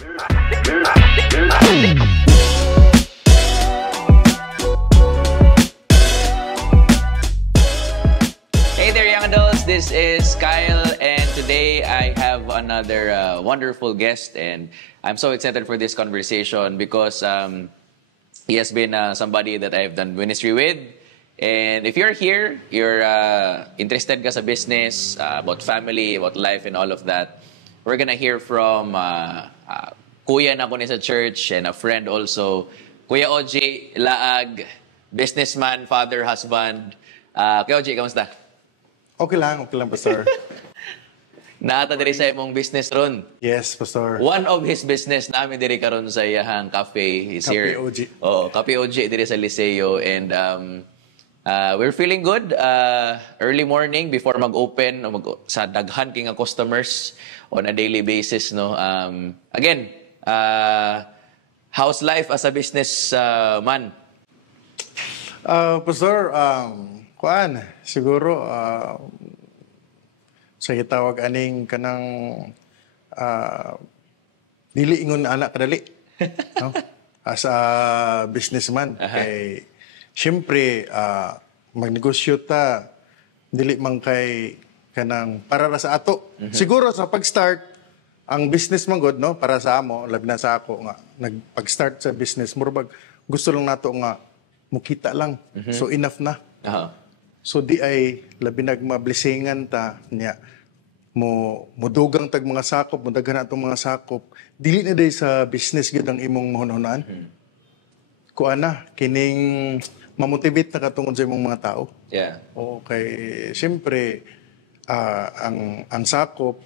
Hey there, young adults. This is Kyle, and today I have another wonderful guest, and I'm so excited for this conversation because he has been somebody that I've done ministry with. And if you're here, you're interested ka sa business, about family, about life, and all of that, we're gonna hear from kuya na ko ni sa church and a friend also, Kuya OJ Laag, businessman, father, husband. Kuya OJ, kamusta? Okay lang, Pastor. Naata diri sa imong business ron. Yes, Pastor. One of his business namin diri karon sa iyahang cafe. He's Cafe here. OJ. Oh, Cafe OJ diri sa Liceo, and we're feeling good. Early morning before mag-open sa daghan king customers on a daily basis, no. Again, how's life as a business man? Pastor, siguro, sa gitawag aning kanang dili ingon anak kadali. No? As a businessman. Kay, syempre, magnegosyo ta, dili man kay kanang para sa ato. Siguro sa pag-start, ang business man god, no, para sa amo, labi na sa ako nga, nagpag-start sa business, murabag, gusto lang nato nga, mukita lang. So, enough na. So di ay labi nagmablisingan ta niya mo mudugang tag mga sakop, mudagan atong mga sakop. Dili na day sa business gid ang imong mahunhunan. Kuana kining mamotivate na katungod sa imong mga tao. Yeah. Okay, siyempre ang sakop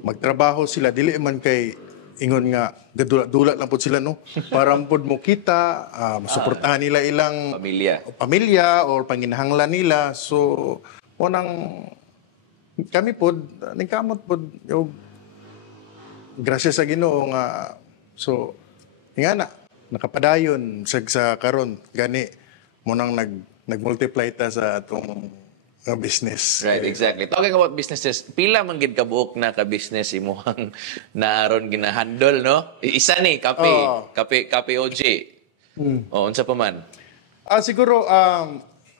magtrabaho sila dili man kay ingon nga gadula lang pud sila, no, para pud mo kita masuportahan nila ilang pamilya or panginahanglan nila. So unang kami pud ningkamot pud yung grasya sa Ginoo nga, so ingana nakapadayon sa karon gani mo nang nag-multiply ta sa atong business. Right, exactly. Talking about businesses, pila man gid ka buok na ka business imuhang naaron ginahandle, no? Isa ni Cafe OJ. O unsa pa man? Siguro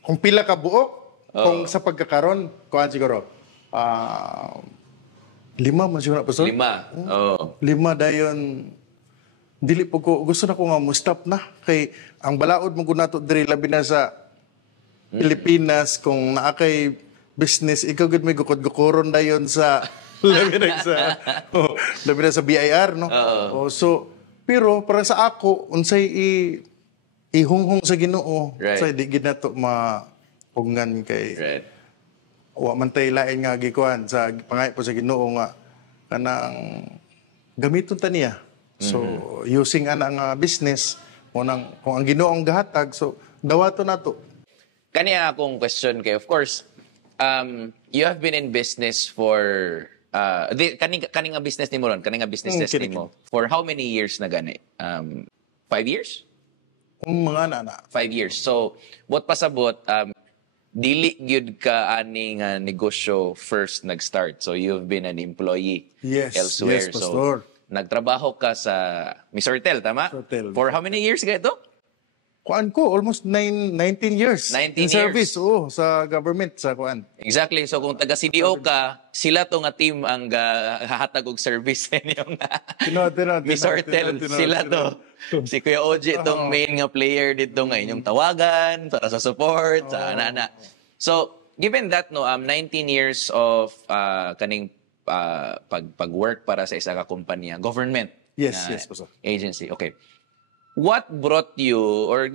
kung pila ka buok, kung sa pagkakaron, kuan siguro 5 man siguro, Pastor. 5. 5 dayon. Dili po ko gusto na ko nga mo stop na kay ang balaod mo nato diri labi na sa Pilipinas, kung naakay business, ikaw gud may gukod-gukoron dayon sa labi na sa BIR, no? So pero para sa ako unsay ihunghong sa Ginoo, say di gid nato mapunggan kay wa man tay lain nga gikuan sa pangay po sa Ginoo nga kanang gamiton ta niya. So using ana nga business mo nang kung ang Ginoo ang gahatag, so dawato nato. Kani akong question kay, of course, you have been in business for kaning nga business nimo ron, kaning nga business test nimo. For how many years na gani? 5 years? Mga na. 5 years. So, what pasabot dili gyud ka ani nga negosyo first nag-start. So, you've been an employee elsewhere. Yes, Pastor. So, nagtrabaho ka sa Miss Hortel, tama? Hortel. For how many years ka ito? Kuan ko almost 19 years 19 in service years. Sa government sa kuan. Exactly. So kung taga CDO ka, sila to nga team ang hahatag og service ninyong Miss Hortel, sila to. Si Kuya OJ tong main nga player dito nga inyong tawagan para sa support, sa ana-ana. So given that, no, 19 years of kaning pag-work para sa isa ka kumpanya, government. Yes, agency. Okay. What brought you, or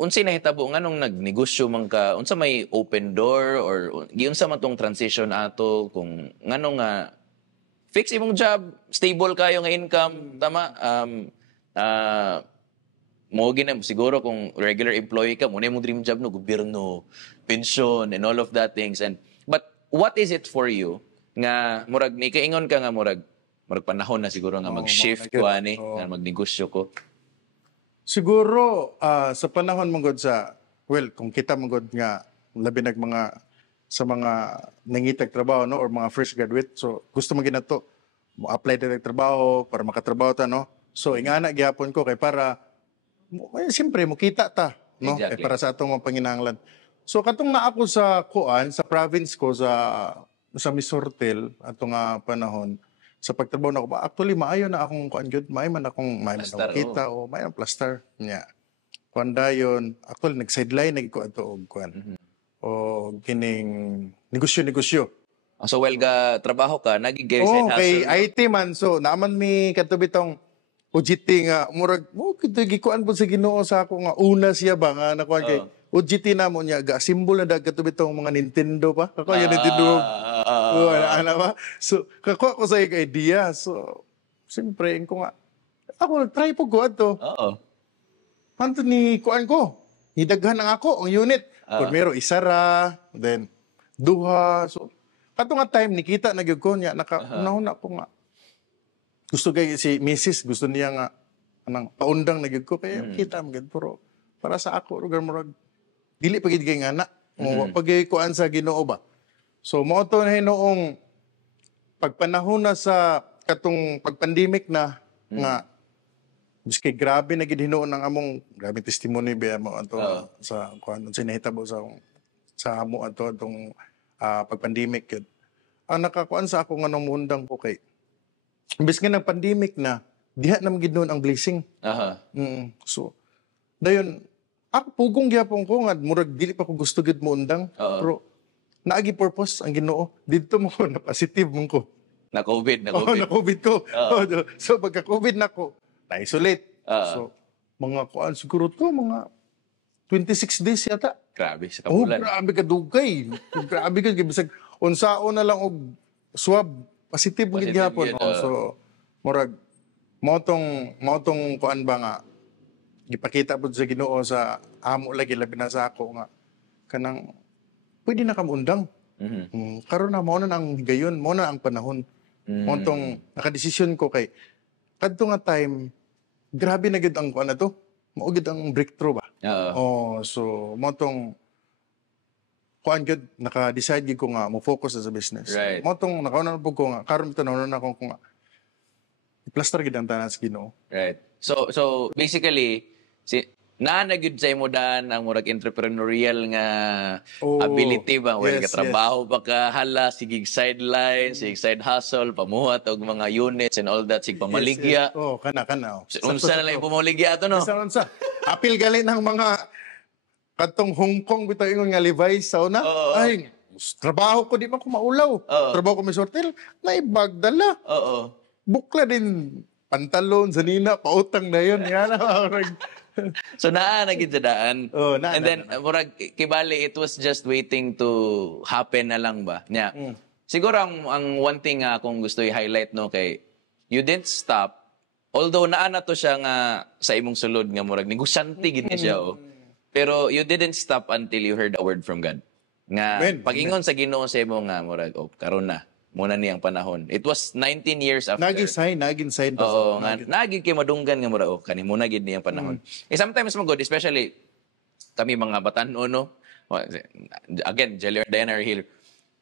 unsay nahitabo nganong nagnegosyo man ka, unsa may open door or giunsa man tong transition ato kung nganong nga fix imong job, stable kayo nga income, tama? Mo gina siguro kung regular employee ka, muna imong dream job no, gobyerno, pension and all of that things. And but what is it for you nga murag ni kaingon ka nga murag panahon na siguro nga mag-shift ko ani, nga magnegosyo ko? Siguro sa panahon mong sa kung kita mong nga labi nag mga sa mga nangitag trabaho, no, or mga fresh graduate, so gusto mo ginato mo apply dito trabaho para makatrabaho ta no. So ingana gyapon ko kay para siyempre mo kita ta no kay Exactly. para sa atong mga panginahanglan. So katong na ako sa kuan sa province ko sa Misortel atong nga panahon sa pagtrabaho na ako actually maayo na akong kuan gyud maayo man akong Plaster, kita o maayo ang plaster nya. Kuan dayon actually nag-sideline nagko ato og kuan. O kining negosyo. So, well, trabaho ka, nagigay side Oh, kay hustle. IT man. So, naman mi katubitong OJT nga, murag, kito gikuan po sa Ginoo sa ako nga, una siya ba nga, nakuha kay, OJT na mo niya, simbol na katubitong mga Nintendo pa. Kako yung Nintendo. Ano ba? So, kako ko sa yung idea. So, siyempre, ko nga, ako nag-try po ko ato. Oo. Hanto ni kuan ko. Hidaghan ang ako, ang unit. Primero, isara, then, duha. So, kato nga time, nikita na gyud ko niya, nakaunahon ko nga. Gusto kay si Mrs. gusto niya nga, anang paundang na gyud ko, kaya kita mo gyud. Pero, para sa ako, lugar murag, dili pa gyud kay nga na. O, pag kuan sa Ginoo ba. So, mo to na noong pagpanahon na sa katong pagpandemic na, nga, biskay grabe na gid hinuon ang among grabe testimony ba mo ato sa kuan sa nahitabo sa amo ato atong pagpandemic yun. Ang nakakuan sa ako nga nung mundang ko kay imbes nga ng pandemic na diha na gid noon ang blessing. Aha. So dayon ako pugong gyapon ko nga murag dili pa ko gusto gid mo undang pero naagi purpose ang Ginoo didto mo ko na positive mo ko. Na COVID. Na COVID ko. So pagka COVID na ko na-isolate. So, mga kuan siguro to, mga 26 days yata. Grabe, sa Oh, kabulan. grabe ka dugay. Grabe ka. Bisag, unsao na lang og swab. Positive mo Positive gihapon. yun, So, murag, motong kuan ba nga, gipakita po sa Ginoo sa amo lagi, labi na sa ako nga, kanang, pwede na kamundang. Karon na, mo na ang gayon, mo na ang panahon. Motong, nakadesisyon ko kay, kadto nga time, grabe na gid ang kuan na to. Mao gid ang breakthrough ba. So motong kuan gid naka-decide gid ko nga mo focus sa business. Right. Motong nakauna po ko nga karon tanaw na ko nga i-plaster gid ang tanan sa Ginoo. Right. So basically, na gyud sa imo daan ang murag entrepreneurial nga ability ba well yes, katrabaho pa ka hala sigig sideline sig side hustle pamuhat og mga units and all that sig pamaligya. Yes. Oh, kana. Unsa na lang yung pamaligya ato no? Unsa? Apil gali ng mga katong Hong Kong bitaw ingon nga Levi's sa una. Ay, trabaho ko di man ko maulaw. Trabaho ko may sortel, naibagdala. Oo. Bukla din pantalon, zanina, pautang na yun. Yan So naa na gid sa daan. Na. And then murag kibali it was just waiting to happen na lang ba. Nya. Siguro ang one thing akong gusto i-highlight no kay you didn't stop although naa na to siya nga sa imong sulod nga murag negosyante gid ni siya Pero you didn't stop until you heard a word from God. Nga pag-ingon sa Ginoo sa imo nga murag karon na muna niyang panahon. It was 19 years after. Naging sign. Oo, nga. Naging kay madunggan nga mura, kani muna gid niyang panahon. Sometimes mo good, especially kami mga batan-o, no? Again, Jelly or Diana are here.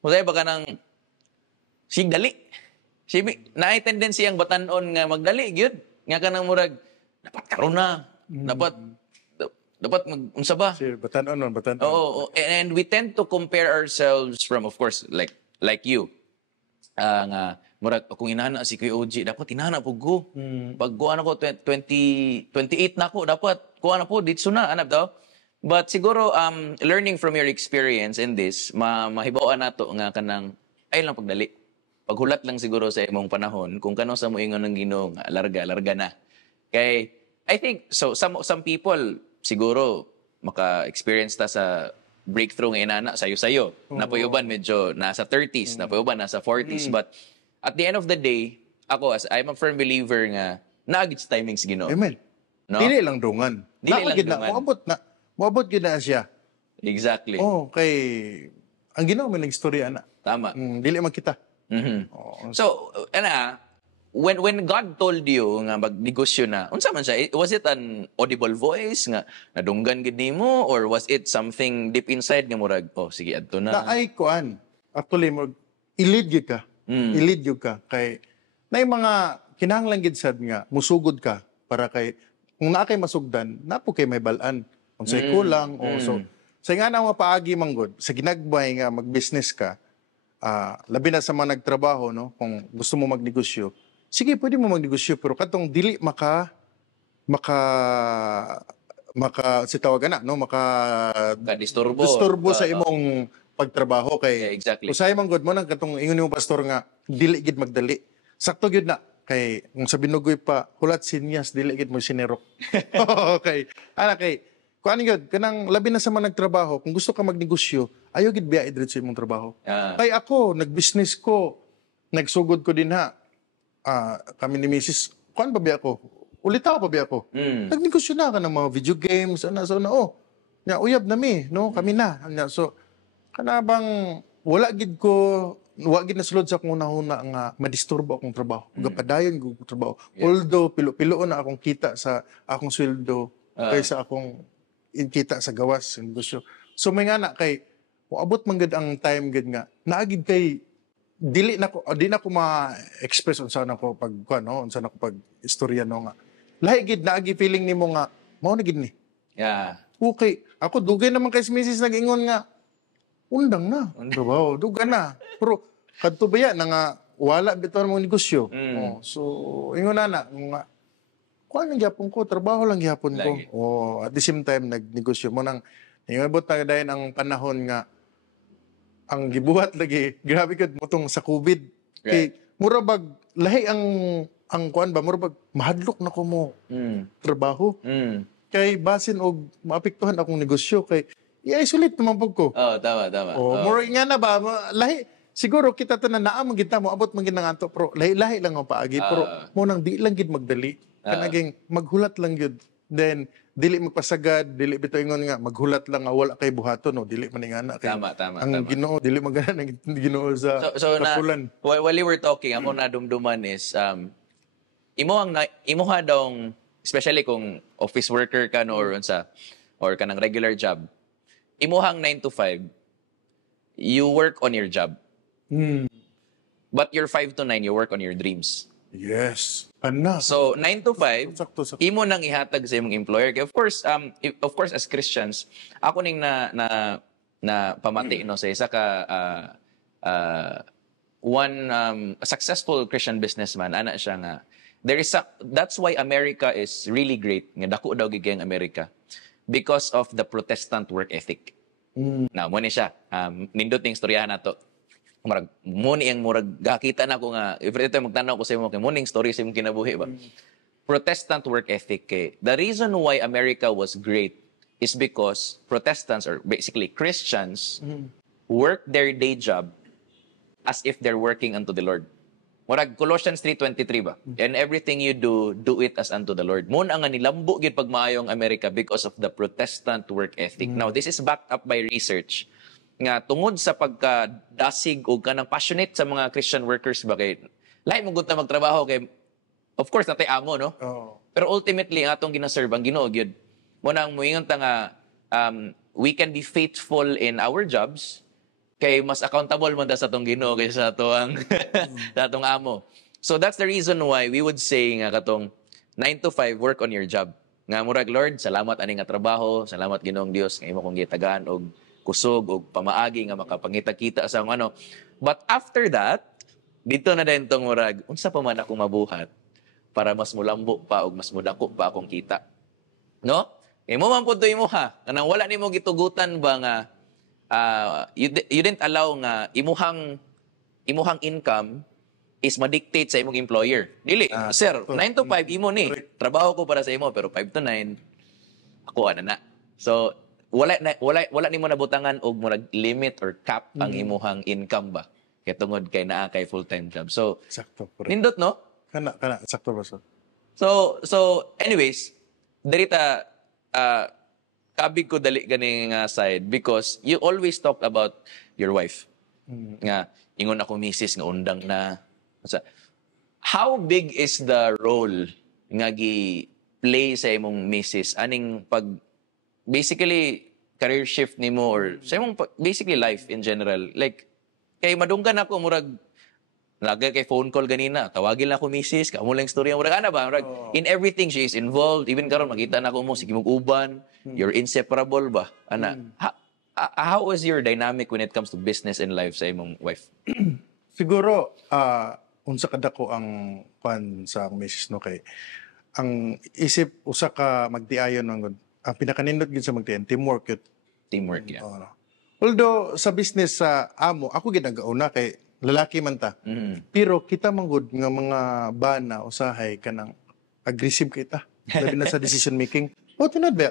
Musay ba ka ng sig dali? Naay tendency ang batan-on nga magdali, gyud. Nga ka nang murag, dapat karon na. Dapat unsa ba? Sure, batan-on. Oo, and we tend to compare ourselves from, of course, like you. Nga murag kung inana si Kuya OG dapat inana po go. Pag go ano ko 28 na ako dapat ko ano po dito na anap daw. But siguro learning from your experience in this mahibaw-an nato nga kanang ay lang pagdali. Paghulat lang siguro sa imong panahon kung kano sa moingon ng Ginoo nga larga na. Kay I think so some people siguro maka-experience ta sa breakthrough nga inana sayo. Napayuban medyo nasa 30s, napayuban nasa 40s. But at the end of the day, ako I'm a firm believer nga naagid sa timings Ginoo. Amen. No? Dili lang dungan. Dili lang dungan. Moabot gid na siya. Exactly. Kay ang Ginoo may nagstorya na. Tama. Dili man kita. So, when God told you nga magnegosyo na, unsa man siya? Was it an audible voice nga nadunggan gid nimo or was it something deep inside nga murag, sige adto na. Naay kuan. Actually mo ilid gyud ka. Ilid gyud ka kay na yung mga kinahanglan gid sad nga musugod ka para kay kung naa kay masugdan napo kay may balaan unsay kulang o so sa nga na mapaagi manggod sa ginagbay nga mag-business ka labi na sa mga nagtrabaho no kung gusto mo magnegosyo sige pwede mo magnegosyo pero katong dili maka si tawagan na no Disturbo. disturbo sa imong pagtrabaho Yeah, kay exactly. usay man gud mo nang katong ingon nimo pastor nga dili gid magdali sakto gid na kay kung sa binugoy pa hulat sinyas dili gid mo sinerok okay ana kay kuan gid kanang labi na sa mga nagtrabaho kung gusto ka magnegosyo ayo gid biya idrit sa imong trabaho kay ako nagbusiness ko nagsugod ko din ha kami ni Mrs. kuan pa biya ako ulitaw pa biya ako nagnegosyo na ka ng mga video games ana so na nya uyab na mi no kami na nya so kana bang wala gid na sulod sa akong una nga madisturbo akong trabaho. Gapadayon ko trabaho. Although pilo-pilo na akong kita sa akong sweldo kaysa akong kita sa gawas sa negosyo. So may nga na kay abot man gid ang time gid nga naagid kay di na ko ma-express unsa na ko pag unsa na ko pag istorya no nga. Lahi gid naagi feeling nimo nga mao na gid ni. Yeah. Okay, ako dugay naman kay si Mrs. nag-ingon nga undang na. Trabaho, dugan na. Pero, kadto ba yan, nga, wala bitaw mong negosyo. So, ingon na nga, kuha ng gyapon ko, trabaho lang gyapon ko. At the same time, nagnegosyo mo nang, ingabot na dahil ang panahon nga, ang gibuhat lagi, grabe ka mutong sa COVID. Kay, murabag, lahi ang kuan ba, murabag, mahadlok na ko mo trabaho. Kay, basin og maapektuhan akong negosyo, kay, i-isolate naman po ko. Tama. More nga na ba? Lahi, siguro kita to na naamang kita mo, abot man ginang ato, pero lahi-lahi lang ang paagi. Pero mo nang di lang gid magdali. Kanaging maghulat lang gid. Then, dili magpasagad, dili bitaw ingon nga, maghulat lang nga, wala kay buhaton, no? Dili man nga na. Tama. Ang Ginoo, dili magana ng Ginoo sa kapulan. While you were talking, ako na dumduman is, imo daw, especially kung office worker ka no, or kanang regular job, imuhang 9 to 5, you work on your job. But your 5 to 9, you work on your dreams. Yes. Ana. So, 9 to 5, Sakto. imo nang ihatag sa imong employer. Of course, as Christians, ako ning na pamati no sa isa ka a successful Christian businessman ana siya nga that's why America is really great. Nga dako daw gid ang America. Because of the Protestant work ethic. Na mo ni siya. Nindot ning istoryahan nato. Muni ang murag gakita na ko nga every time magtanaw ko sa imo kay muning story sa imong kinabuhi ba. Protestant work ethic kay the reason why America was great is because Protestants or basically Christians work their day job as if they're working unto the Lord. Murag Colossians 3:23 ba? And everything you do it as unto the Lord. Mo ang nilambo gid pag maayong America because of the Protestant work ethic. Now, this is backed up by research nga tungod sa pagkadasig o kanang passionate sa mga Christian workers ba kay lahi mo gud ta magtrabaho kay of course natay amo no. Pero ultimately ang atong ginaserve ang Ginoo gyud. Mo nang moingon ta nga we can be faithful in our jobs kay mas accountable man ta sa atong Ginoo kaysa sa atong sa atong amo. So that's the reason why we would say nga katong 9 to 5 work on your job. Nga murag Lord, salamat ani nga trabaho, salamat Ginoong Dios nga imo kong gitagaan og kusog og pamaagi nga makapangita-kita sa ano. But after that, dito na din tong murag unsa pa man ako mabuhat para mas mulambo pa og mas mudako pa akong kita. No? Kay mo man pud imo ha, kanang wala nimo gitugutan ba nga you didn't allow nga imuhang income is ma-dictate sa imong employer. Dili, sir, 9 to 5 imo ni. Trabaho ko para sa imo pero 5 to 9 ako ana na. So wala nimo nabutangan og murag limit or cap ang imuhang income ba. Kay tungod kay naa kay full-time job. So Sakto. nindot no? Kana sakto ba so? So anyways, dirita kabig ko dali gani nga side because you always talk about your wife. Nga ingon ako misis nga undang na. How big is the role nga gi play sa imong misis aning pag basically career shift nimo or sa imong basically life in general, like kay madunggan ako murag Lagi kay phone call ganina, tawagin lang ako misis, kamo lang istorya mo ana ba? In everything she is involved. Even karon makita na ko mo sige mo uban, you're inseparable ba? Ana. How is your dynamic when it comes to business and life sa imong wife? Siguro, unsa kadako ang kwan sa akong misis no kay ang isip usa ka magtiayon ng ang pinakanindot gid sa magtiayon teamwork yun. Teamwork, yeah. Although sa business sa amo ako ginagauna kay lalaki man ta. Pero kita manggod nga mga bana usahay kanang aggressive kita labi na sa decision making. O tinod ba?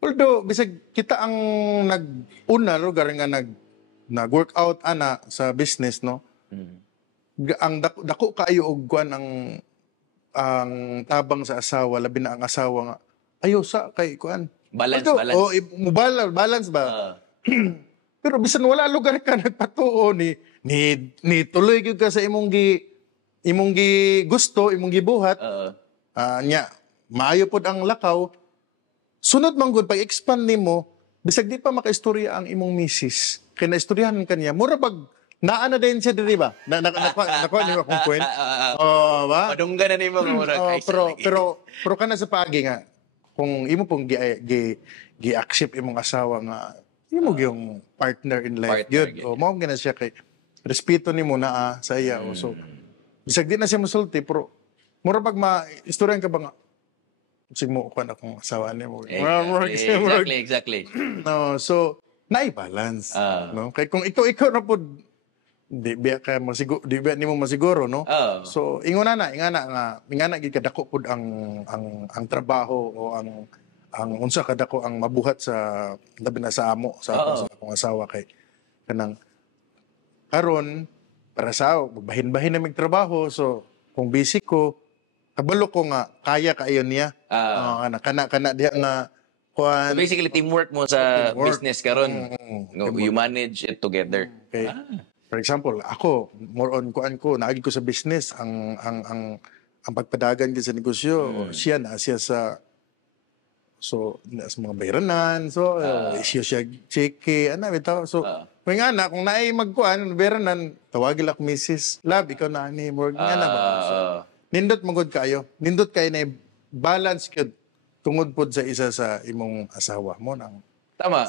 Although bisag kita ang nag-una lugar nga nag-workout ana sa business no. Ang dako kayo og kuan ang tabang sa asawa labi na ang asawa nga ayo sa kay kuan. Balance. Balance ba? Pero bisan wala lugar ka nagpatuo ni tuloy gyud ka sa imong gi gusto, imong gibuhat. Nya maayo pod ang lakaw. Sunod man gud pag-expand nimo, bisag di pa makaistorya ang imong misis. Kay naistoryahan kaniya, mura bag naa na din siya diri ba? Nakuha niyo akong point. Ba? Padunggan na nimo mura pero kana sa paagi nga kung imo pong gi-accept imong asawa nga imo yung partner in life gyud o mao gina siya kay respeto nimo na sa iya so bisag di na siya mosulti pero mura pag istoryan ka ba nga sig mo kan akong asawa nimo exactly no so balance no kay kung ikaw na pud di biya nimo masiguro no so ingana nga gid kadako pud ang trabaho o ang unsa kadako ang mabuhat sa labi na sa amo sa akong asawa kay kanang karon para sa bahin-bahin na trabaho so kung busy ko kabalo ko nga kaya kaayon niya kana diha nga kuan so basically teamwork mo sa business karon you manage it together okay. For example ako more on kuan ko naagi ko sa business ang pagpadagan gid sa negosyo o siya sa so sa mga bayranan so siya cheque bitaw so may nga na kung naay magkuan bayranan tawagil ako Mrs. Love ikaw na ani more nga na ba so, nindot magud kayo na balance gyud tungod pod sa isa sa imong asawa mo nang tama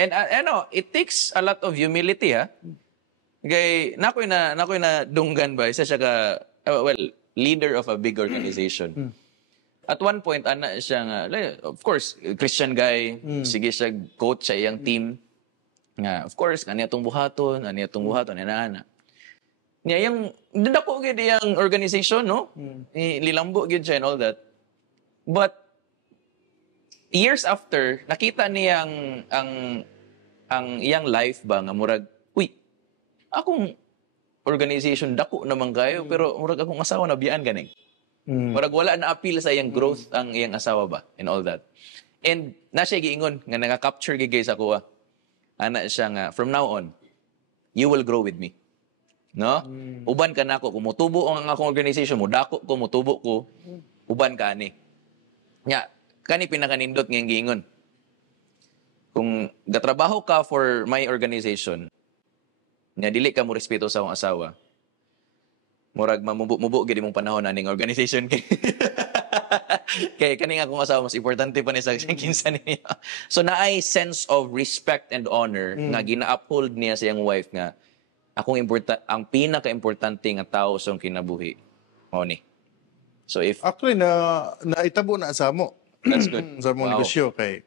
and it takes a lot of humility kay nakoy na dunggan ba isa siya ka leader of a big organization. At one point, ana siya nga, of course, Christian guy, sige siya coach sa iyang team. Nga, of course, kaniya itong buhaton, ana. Niya, yung, dadako gid yung organization, no? Lilambo gid siya and all that. But, years after, nakita niya ang iyang life ba, nga murag, akong organization, dako naman kayo, pero murag akong asawa na biyaan ganing. Murag wala na appeal sa iyang growth ang iyang asawa ba and all that. And na siya giingon nga naka-capture gigay sa kuha. Ana siya nga from now on you will grow with me. No? Uban ka nako kumutubo ang akong organization mo dako ko mutubo ko uban ka ani. Nya kani pinakanindot nga giingon. Kung gatrabaho ka for my organization nya dili ka mo respeto sa akong asawa. Murag mamubo gid imong panahon aning organization kay kaning akong asawa mas importante pa ni sa kinsa niya. So naay sense of respect and honor nga gina-uphold niya sa iyang wife nga ang pinaka-importante nga tao sa kinabuhi mao ni. So if actually naitabo na sa mo that's good sa mong negosyo kay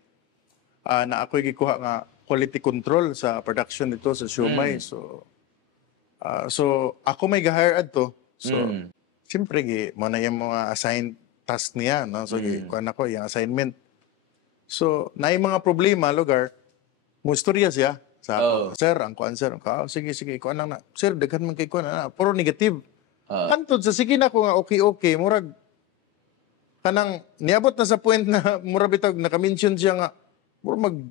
na ako'y gikuha nga quality control sa production nito sa Siomai so ako may ga-hire adto. So siyempre mo na yung mga assigned task niya no. So kuan ako yung assignment. So naay mga problema lugar mo istorya siya sa ako. Sir, ang kuan sir. Sige kuan lang na. Sir, daghan man kay kuan na. Puro negative. Kantod sa sige na ko nga okay murag kanang niabot na sa point na murag bitag naka-mention siya nga murag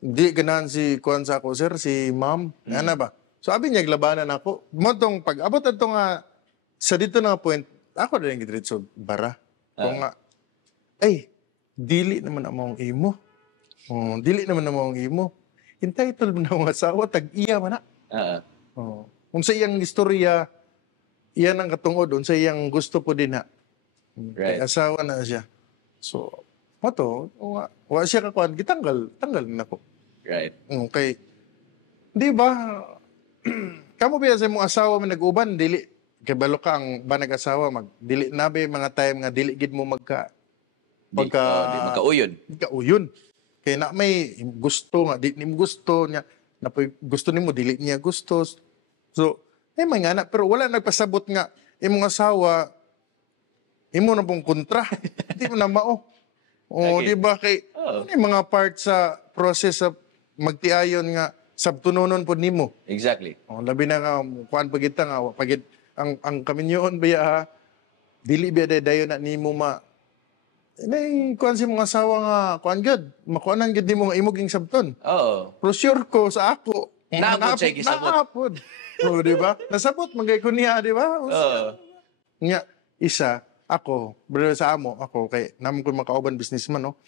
di ganahan si kuan sa ako sir si ma'am. Ana ba? So abi niya glabanan ako. Motong pag abot adto nga sa dito na point, ako rin gidritso bara. Kung nga dili naman ang mong imo. Dili naman ang mong imo. Entitled mo na ang asawa tag iya man na. Kung sa iyang istorya iyan ang katungod sa iyang gusto po din ha. Kay Right. asawa na siya. So, moto, wa siya kakuan tanggal na ko. Right. Okay. Di ba? Kamo ba sa mong asawa man nag-uban dili kay balo ka ang ba nag-asawa mag dili na ba yung mga time nga dili gid mo Di magkauyon. uyon. Kaya na may gusto nga di nimo gusto niya na gusto nimo dili niya gusto. So, may nga na pero wala nagpasabot nga imong asawa imo na pong kontra. Di mo na mao. O, Okay. di ba kay ano yung mga part sa process sa magtiayon nga sabtunonon po nimo. Exactly. O, labi na nga kuan pagita nga pagit ang kaminyoon biya ha, dili biya dayon na nimo ma nay kuan si mga asawa nga kuan gud makuanan gud nimo nga imong sabton. Oo. Pero sure ko sa ako Naabot siya gisabot. naabot. O, di ba? Nasabot magay ko niya, di ba? Oo. Nga, isa, ako, bro sa amo, ako, kay naman ko makauban businessman, no?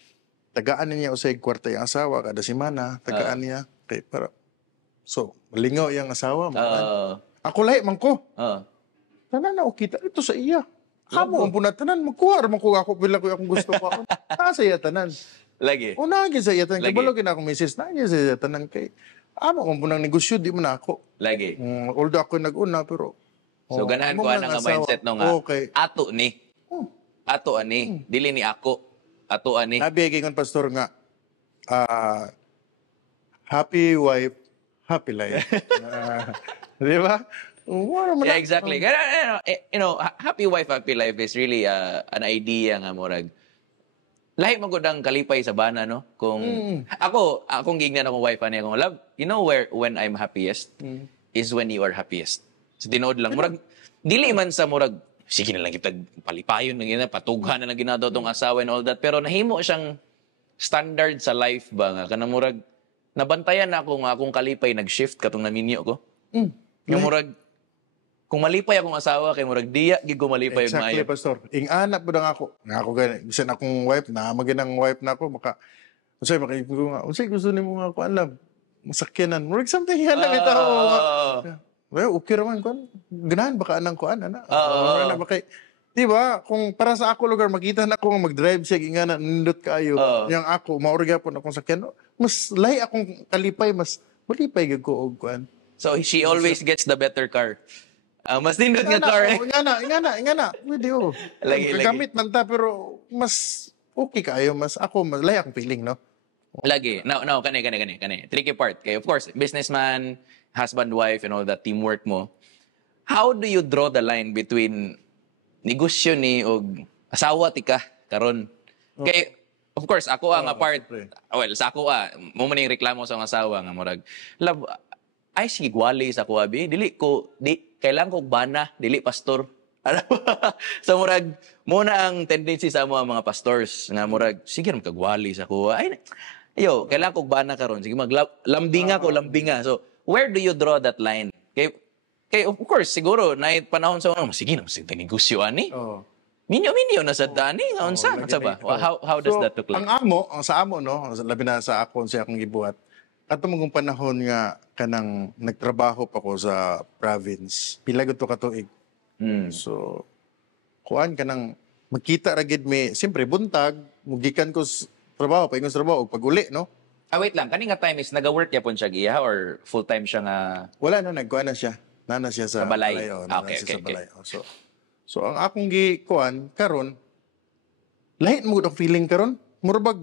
Tagaan niya usay kwarta yung asawa, kada semana, tagaan niya. Kay, para, so, malingaw yung asawa. Oo. Ako lahi, man ko. Oo. Tanan na, kita, ito sa iya. Kamo, ang punatanan, magkuha, raman ko ako, bila ko akong gusto ko. Nasa iya, tanan. Lagi. O, nagin sa iya, tanan. Lagi. Kabalo kina akong misis, nagin sa iya, tanan. Kay, amo, kung punang negosyo, di mo na ako. Lagi. Although ako nag-una, pero... So, ganahan ko ang mindset no nga. Okay. Ato ni. Ato ani. Dili ni ako. Ato ani. Nabigay ng pastor nga, happy wife, happy life. Di ba? Wala man Yeah, na- exactly. Kaya, happy wife, happy life is really an idea nga murag. Lahi mo gud ang kalipay sa bana, no? Kung akong gignan akong wife ani akong love, you know when I'm happiest is when you are happiest. So tinood lang murag dili man sa murag sige na lang kita palipayon na gina patughan na lang ginado tong asawa and all that pero nahimo siyang standard sa life ba nga kanang murag nabantayan na ako nga akong kalipay nag-shift katong naminyo ko. Nga murag kung malipay akong asawa kay murag diya gid ko malipay og Exactly, maayo. pastor. Ing-anak po lang ako. Nga ako gani. Bisan akong wife, na maginang wife na ako, unsay makaibig ko nga, unsay gusto ni mo nga ako alam, masakyanan. Murag something yan lang ito. Well, okay raman ko. Ganahan baka anang ko ana. Na baka di ba? Kung para sa ako lugar makita na ako nga mag-drive siya ingana nindot kaayo. Yang ako maurga po na akong sakyan. Mas lahi akong kalipay, mas malipay gid ko og kuan. So she always gets the better car. Mas nindot nga car. Ingana. Pwede oh. Lagi. Gamit man ta pero mas okay kaayo, mas ako mas lahi akong feeling, no? Lagi. No, kani. Tricky part. Kay of course, businessman, husband, wife, and all that teamwork mo. How do you draw the line between negosyo ni og asawa tika karon? Kay of course ako nga part. Well, sa ako mo man yung reklamo sa akong asawa nga murag love ay sige gwali sa ako abi di kailangan ko bana dili pastor. Ano ba? So murag muna ang tendency sa mga pastors nga murag sige ram kagwali sa ako. Ay kailangan ko bana karon sige lambinga. So where do you draw that line? Kay of course siguro na panahon sa sige na sige negosyo ani. Oh. Minyo na sa tani nga unsa ba? How does that look like? Ang sa amo, no, labi na sa akon sa akong gibuhat, katong panahon nga kanang nagtrabaho pa ko sa province, pila gud to ka tuig. So, kuan kanang magkita ra gid mi, siyempre buntag, mugikan ko trabaho, paingon sa trabaho, pag uli, no? Wait lang, kani nga time is naga-work yapon siya giya or full-time siya nga Wala na, nagkuan na siya. Nana siya sa balay. oh, Ah, nana okay, siya sa okay. balay. Oh, so ang akong gikuan karon, lahi mo ang feeling karon, murabag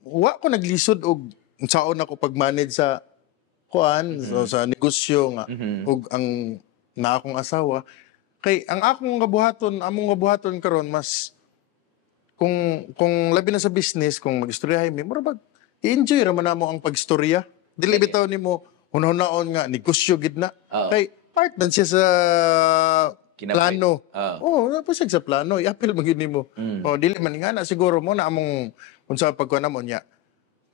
wa ko naglisod og unsaon ako pag-manage sa kuan, so, sa negosyo nga ug ang na akong asawa kay ang among gabuhaton karon mas kung labi na sa business kung magistoryahay mi murabag i-enjoy ra man namo ang pagstorya dili bitaw nimo hunahon nga negosyo gid na kay part man siya sa Kinapay. plano. Oo. Napasag sa plano. I-appeal mo gini mo. Dili man nga na siguro mo na among unsa pagkuan mo niya.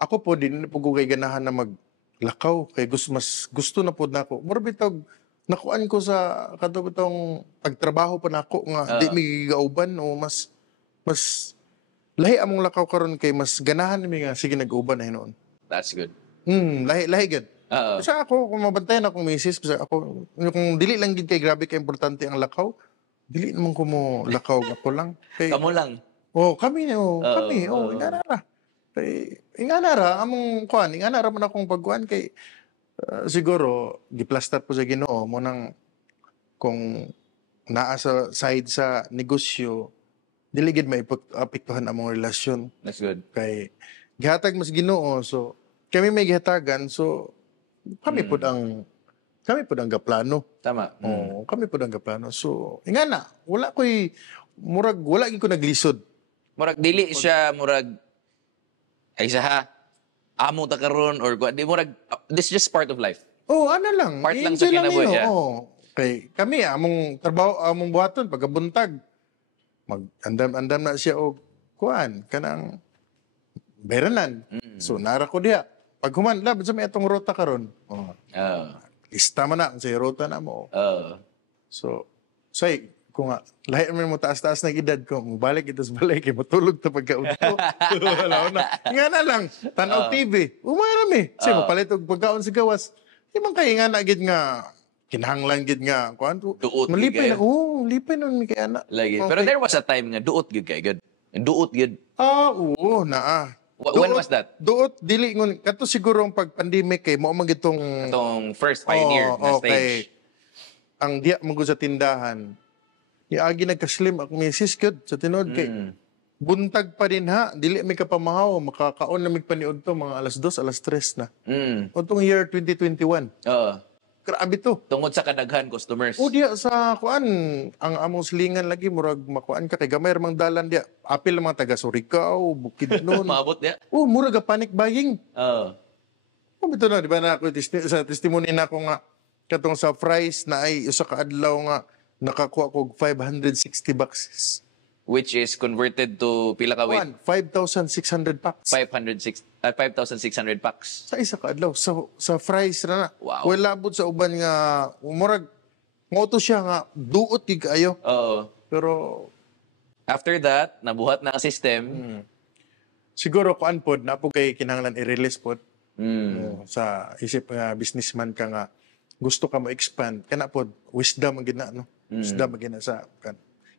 Ako po din po kay ganahan na maglakaw kay mas gusto na pod nako. Mura bitog nakuan ko sa katong pagtrabaho pa nako nga di mi gauban o mas lahi among lakaw karon kay mas ganahan mi nga sige nag-uban na hinuon. That's good. Lahi gud. Oo. Kasi ako, kung mabantayan akong misis, kasi ako, kung dili lang gid kay grabe ka importante ang lakaw, dili naman ko mo lakaw ako lang. Kay, Kamo lang. inganara. Kay, inganara, among kuan, inganara man akong pagkuan kay, siguro, giplastar po sa Ginoo mo nang kung naa sa side sa negosyo, dili gid maipektuhan among relasyon. That's good. Kay gihatag mas Ginoo, so kami may gihatagan, so kami pud ang gaplano. Tama. Oh, kami pud ang gaplano. So ingana, wala gid ko naglisod. Murag dili siya murag ay sa amo ta karon or di murag this is just part of life. Oh, ano lang. Part lang sa enjoy kinabuhi, yun, yeah. oh. Kay kami among trabaho, among buhaton pagkabuntag. Andam na siya og kuan kanang beranan. So nara ko diha. Pag human lab sa may atong rota karon. Oh. Oo. Lista man na sa rota na mo. Oo. So say kung nga lahi man mo taas-taas na edad ko, mubalik ito sa balay kay matulog ta pagkaudto. Wala na. Nga na lang tanaw TV. Umay rami. Say mapalit og pagkaon sa gawas. Di man kay nga na gid nga kinahanglan gid nga kuan to. Duot gid malipay na. kayo. Lipay na mi kay ana. Lagi. Okay. Pero there was a time nga duot gid kay good. Duot gid. Oo, naa. When was that? Duot, dili ngun. Kato siguro ang pag-pandemic kay mo man gitong Itong first pioneer na stage. Ang diya mo sa tindahan. Agi nagka-slim ako misis good sa tinod kay buntag pa din ha, dili may kapamahaw, makakaon na mig paniud to mga alas 2, alas 3 na. Otong year 2021. Oo. Grabe to. Tungod sa kadaghan customers. O diya sa kuan, ang among silingan lagi murag makuan ka kay gamay ra mang dalan diya. Apil ang mga taga Surigao, Bukidnon. Maabot niya. Murag ga panic buying. Oo. Bito na, di ba na ako, sa testimony na ako nga, katong sa fries na ay usa ka adlaw nga, nakakuha ko 560 boxes. Which is converted to pila ka weight? 5,600 packs. 5,600 packs. Sa isa ka adlaw. Sa fries na. Wow. Wala labot sa uban nga, murag, ngoto siya nga, duot gig ayo. Oo. Pero, After that, nabuhat na ang system. siguro kuan pod, na po kay kinahanglan i-release pod. Sa isip nga businessman ka nga, gusto ka mo expand, kana pod, wisdom ang gina, no? Wisdom ang gina sa,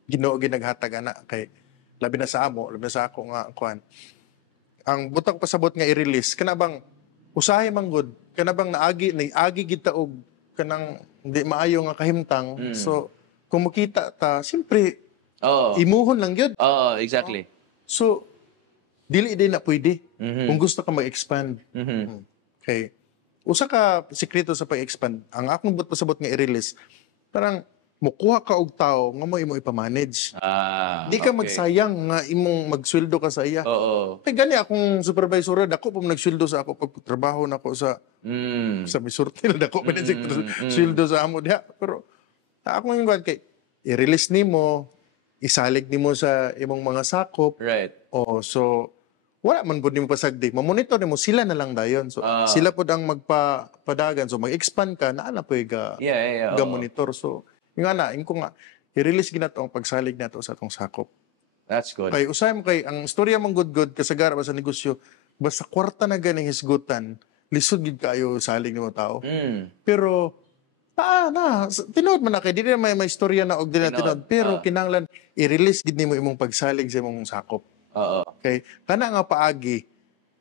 Ginoo ginaghatag ana kay labi na sa amo, labi na sa ako nga kuan. Ang butang pasabot nga i-release kana bang usahay man gud, kana bang naagi gid ta og kanang hindi maayo nga kahimtang. So kung makita ta, siyempre Oo. imuhon lang gyud. Oo, exactly. So dili din na pwede kung gusto ka mag-expand. Okay. Usa ka sikreto sa pag-expand, ang akong pasabot nga i-release, parang mukuha ka og tao nga mo imo ipamanage. Di ka okay. magsayang nga imong magsweldo ka sa iya. Oo. Kay gani akong supervisor, dako pa nagsweldo sa ako pag trabaho nako sa Misurtil, dako pa sweldo sa amo diha. Pero ako yung kay i-release nimo, isalig nimo sa imong mga sakop. Right. So wala man pud nimo pasagdi. Mamonitor nimo sila na lang dayon. So sila pud ang magpadagan. So mag-expand ka na po ga Yeah. ga monitor. So yung ana, ko nga, i-release gina to ang pagsalig na to sa atong sakop. That's good. Kay usay mo kay, ang istorya mong good kasagara ba sa negosyo, basta kwarta na ganing hisgutan, lisod gid kayo salig nimo tao. Pero, tinood man na kay, di na may istorya na og di na tinood. Pero kinahanglan, i-release gid nimo imong pagsalig sa imong sakop. Oo. Okay? Kana nga paagi,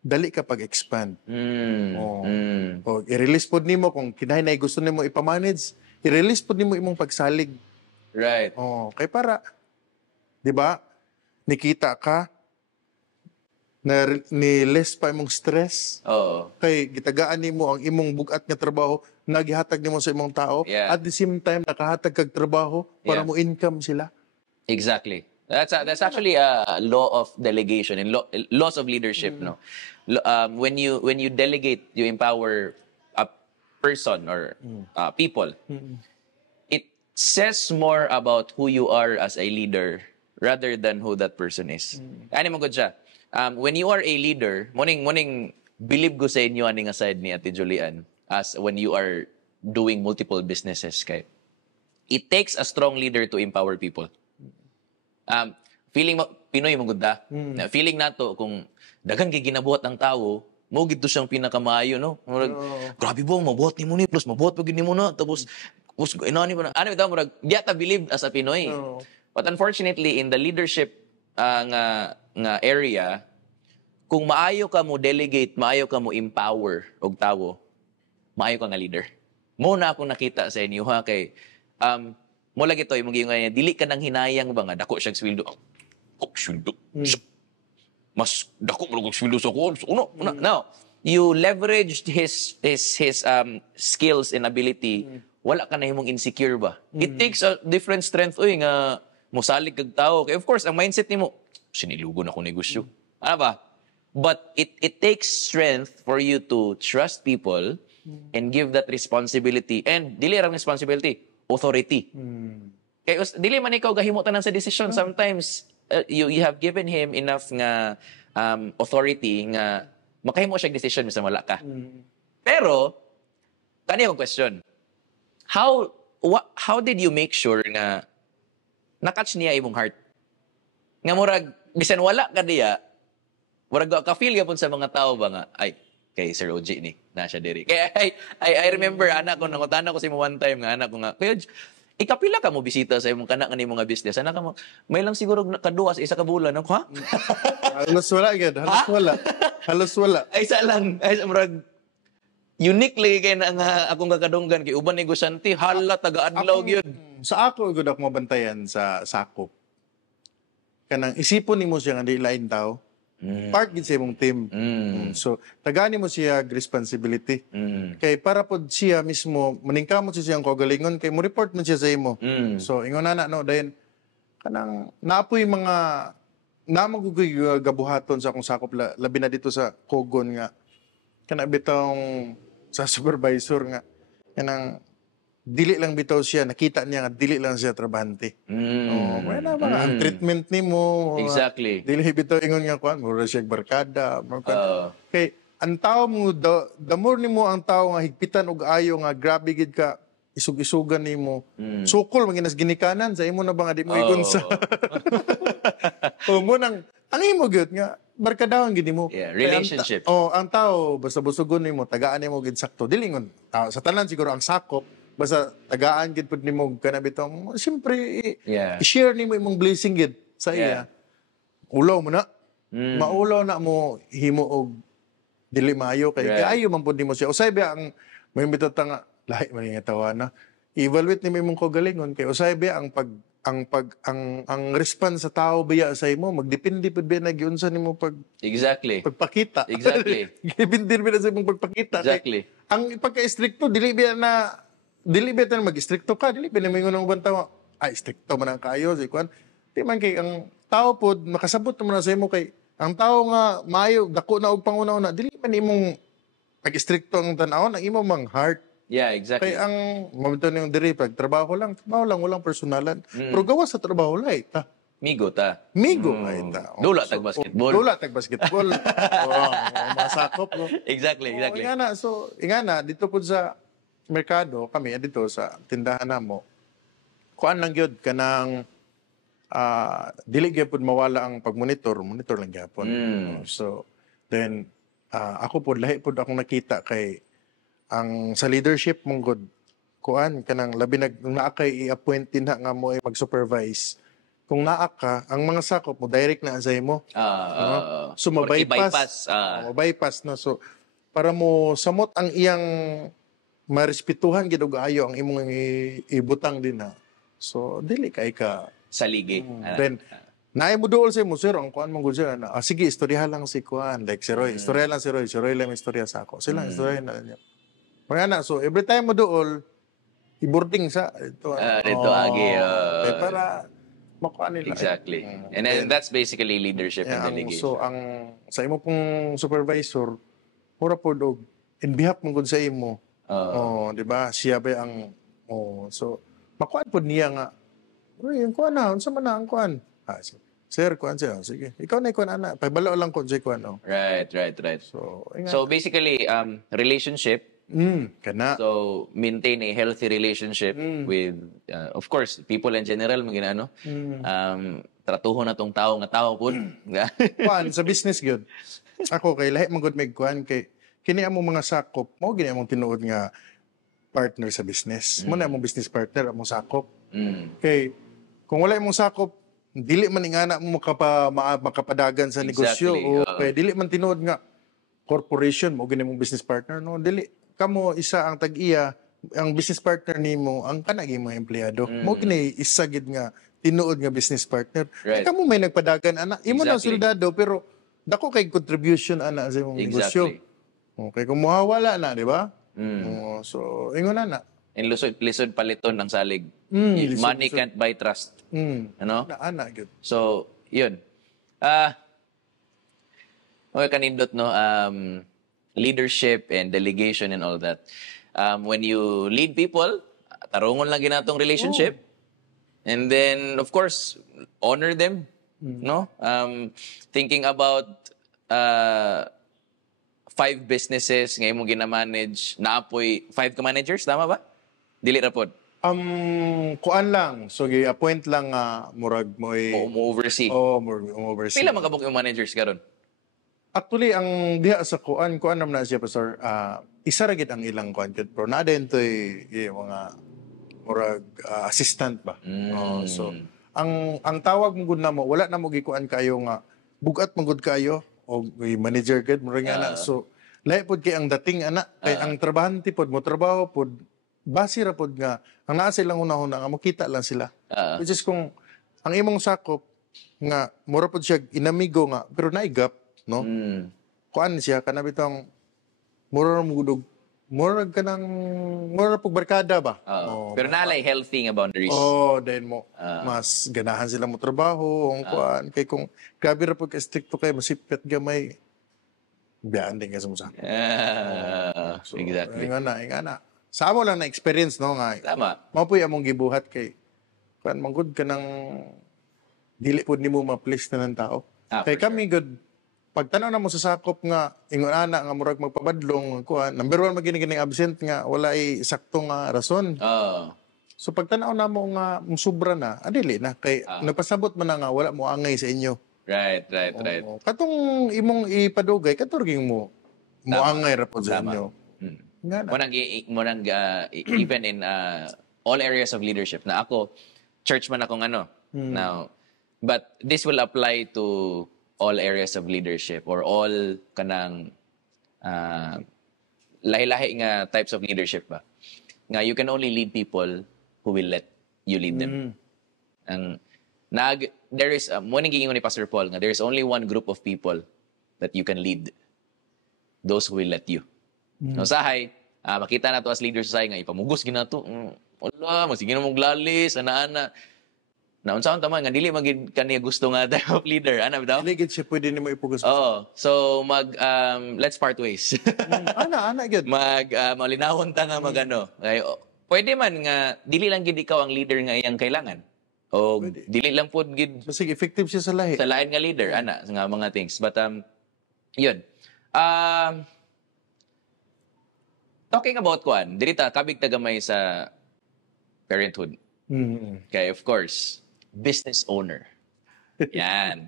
dali ka pag-expand. O, i-release pod nimo kung kinahinay gusto nimo ipamanage, i-release po nimo imong pagsalig. Right. Kay para, di ba, nikita ka, ni less pa imong stress. Oo. Kay gitagaan nimo ang imong bugat nga trabaho, nagihatag nimo sa imong tao. Yeah. At the same time, nakahatag kag trabaho para Yeah. mo income sila. Exactly. That's actually a law of delegation and laws of leadership. No, when you delegate, you empower a person or people. It says more about who you are as a leader rather than who that person is. Ano mo gud siya? When you are a leader, morning believe ko sa inyo aning aside ni Ate Julian as when you are doing multiple businesses kay it takes a strong leader to empower people. Feeling mo Pinoy mo gud da. Feeling nato kung daghan kay ginabuhat ang tawo, Mo gid to siyang pinakamaayo, no? Murag, grabe ba, mabuhat ni mo ni, plus mabuhat pag ni mo na, tapos inani pa na. Ano ito, murag, di ata believe as a Pinoy. But unfortunately, in the leadership nga area, kung maayo ka mo delegate, maayo ka mo empower og tawo, maayo ka nga leader. Mo na akong nakita sa inyo ha kay mo lagi to imong giingon niya, dili ka nang hinayang ba nga dako siyang sweldo. Sweldo. Mas dako mo og sweldo sa ko. Now, you leveraged his skills and ability. Wala ka na himong insecure ba? It takes a different strength nga mosalig kag tao. Kay of course, ang mindset nimo, sinilugo na ko negosyo. Ano ba? But it takes strength for you to trust people and give that responsibility. And dili ra responsibility, authority. Kaya dili man ikaw gahimutan sa decision. Sometimes you have given him enough nga authority nga makahimo siya decision bisan wala ka. Pero kani akong question. How did you make sure nga na-catch niya imong heart? Nga murag bisan wala ka diya, murag ka feel gapon sa mga tao ba nga ay kay Sir OG ni na siya diri. Kaya I remember anak ko nangutana ko sa imo one time nga anak ko nga, kuya ikapila ka mo bisita sa imong kana kanimo nga business. Anak ka mo, may lang siguro kaduwa sa isa ka bulan. Ako, ha? Halos wala gid, halos wala. Halos wala. Ay sa lang, ay sa murag uniquely kay na nga akong kakadunggan kay uban negosyante hala taga-adlaw gyud. Sa ako gud ako mabantayan sa sakop. Kanang isipon nimo siya nga di lain tao. Part gid sa imong team. So, tagani mo siya responsibility. Kay para pod siya mismo maningkamot siya ang kagalingon kay mo report man siya sa imo. So, ingon na no dayon kanang naapoy mga namagugoy gabuhaton sa akong sakop labi na dito sa Kogon nga kana bitong sa supervisor nga kanang dili lang bitaw siya, nakita niya nga dili lang siya trabahante. May na ba ang treatment nimo? Exactly. Dili bitaw ingon nga kuan, mura siya barkada. Kay ang tao mo the more nimo ang tao nga higpitan og ayo nga grabe gid ka isug-isugan nimo. Sukol maginas ginikanan sa imo na ba nga di mo igon sa. Mo nang ang imo gyud nga barkadaon gid nimo. Yeah, relationship. Ang tao basta busugon nimo, tagaan nimo gid sakto. Dili ngon. Sa tanan siguro ang sakop basta tagaan gid pud nimo kana bitong siyempre i-share nimo imong blessing gid sa iya. Ulaw mo na. Maulaw na mo himo og dili maayo kay ayo man pud nimo siya. Usay ba ang may bitata nga lahi man nga tawana. Evaluate nimo imong kagalingon kay usay ba ang response sa tao biya sa imo magdepende pud ba nagyunsa nimo pagpakita. Exactly. Depende ba sa imong pagpakita. Exactly. Ang pagka-stricto dili ba mag-stricto ka, dili ba na mingon ng ubang tao, ay, stricto man ang kayo, si Kwan. Di man kay, ang tao po, makasabot naman na sa imo kay, ang tao nga, maayo, dako na og panguna-una, dili man imong mag-stricto ang tanawon, ang imong mang heart. Yeah, exactly. Kaya ang, mamito na yung diri, pag trabaho lang, walang personalan. Pero gawa sa trabaho, lai, ta. Migo ta. Ay, ta. Dula tag basketball. Dula tag basketball. Masakop. No? Exactly. Ingana, dito po sa merkado, kami dito sa tindahan namo, kuan lang gyud kanang dili gyud mawala ang monitor lang gyapon. So then ako pod lahi pod akong nakita kay ang sa leadership mong good kuan kanang labi naa kay i-appoint din nga mo ay mag-supervise. Kung naa ka, ang mga sakop mo direct na sa imo. So mabypass. Mabypass no. So para mo samot ang iyang marespetuhan gid og ayo ang imong ibutang din na. So dili kay ka saligi. Then naay mo duol sa imo sir ang kuan mong gud na. Sige istorya lang si kuan like si Roy. Istorya lang si Roy. Si Roy lang istorya sa ako. Sila istorya na niya. Mga so every time mo duol i-boarding sa ito. Dito agi. Para makuha nila. Exactly. And then that's basically leadership and delegation. So ang sa imo pong supervisor mura pod og in behalf mong gud sa imo. Di ba? Siya ba ang so makuan pod niya nga. Uy, ang kuan na, unsa man na ang kuan? Sir, kuan siya. Sige. Ikaw na kuan ana. Pabalo lang kun sa kuan. Right. So basically relationship. Kana. So maintain a healthy relationship with of course people in general magina tratuhon na tong tao nga tao pod. Kuan sa business gyud. Ako kay lahi man gud mig kuan kay kini among mga sakop mao gini among tinuod nga partner sa business. Mo na among business partner among sakop. Kay kung wala imong sakop dili man ingana mo makapadagan sa negosyo Exactly, o kay dili man tinuod nga corporation mo gini mong business partner no dili kamo isa ang tag-iya ang business partner nimo ang kanagi mga empleyado mo gini isa gid nga tinuod nga business partner Right. kamo may nagpadagan ana imo na Exactly. soldado pero dako kay contribution ana sa imong negosyo Exactly. okay kung mawawala na di ba so ingon na And lisod paliton ng salig. Money can't buy trust. Ano? na ana gyud So, yun. Okay, kanindot, no? Leadership and delegation and all that. When you lead people, tarungon lang ginatong relationship. And then, of course, honor them. No? Thinking about 5 businesses ngayon mo gina-manage, naapoy 5 ka managers, tama ba? Dili ra pod. kuan lang so gi-appoint lang nga murag mo'y O oversee. murag oversee Pila magabok yung managers karon? actually ang diha sa kuan naman na siya pastor isa ra gid ang ilang kuan gid bro na din toy mga murag assistant ba so ang tawag mo gud namo wala na mo gikuan kayo nga bugat man gud kayo o manager gid murag nga na so lahi pod kay ang dating ana kay ang trabahante pod mo trabaho pod base ra pod nga ang naa silang una-una nga makita lang sila which is kung ang imong sakop nga mura pod siya inamigo nga pero naigap no kuan siya kana bitong mura mo gudog mura pug barkada ba Pero nalay healthy nga boundaries. then mo mas ganahan sila mo trabaho ang kuan kay kung grabe ra pud ka stricto kay masipet gamay biyaan din ka sa musa Exactly. ingana sa amo lang na experience no nga Tama. mao puy among gibuhat kay kuan manggod ka nang dili pud nimo ma-please na ng tao kay For kami good pagtanaw na mo sa sakop nga ingon ana nga murag magpabadlong kuan number 1 magini absent nga wala ay sakto nga rason so pagtanaw na mo nga sobra na adili na kay nagpasabot man na nga wala mo angay sa inyo Right. katong imong ipadugay katurging mo angay ra pod sa inyo nga na Even in all areas of leadership na ako church man akong now but this will apply to all areas of leadership or all kanang lahi-lahi nga types of leadership ba nga you can only lead people who will let you lead them ang there is mo ning giingon ni Pastor Paul nga there is only one group of people that you can lead those who will let you. No sahay, makita na to as leaders sa nga ipamugos ginato. Wala, magsige na mong glalis, ana-ana. Naunsaon tama nga dili magid kaniya gusto nga type of leader, ana bitaw? dili gid siya pwede nimo ipugos Oo. So let's part ways. ana gid Malinawon ta nga magano. Pwede man nga dili lang gid ikaw ang leader nga iyang kailangan. O dili lang pod gid basig effective siya sa lahi sa lain nga leader ana nga mga things. But yun. Talking about kuan, dili ta kabig tagamay sa parenthood. Okay, of course, business owner. Yan.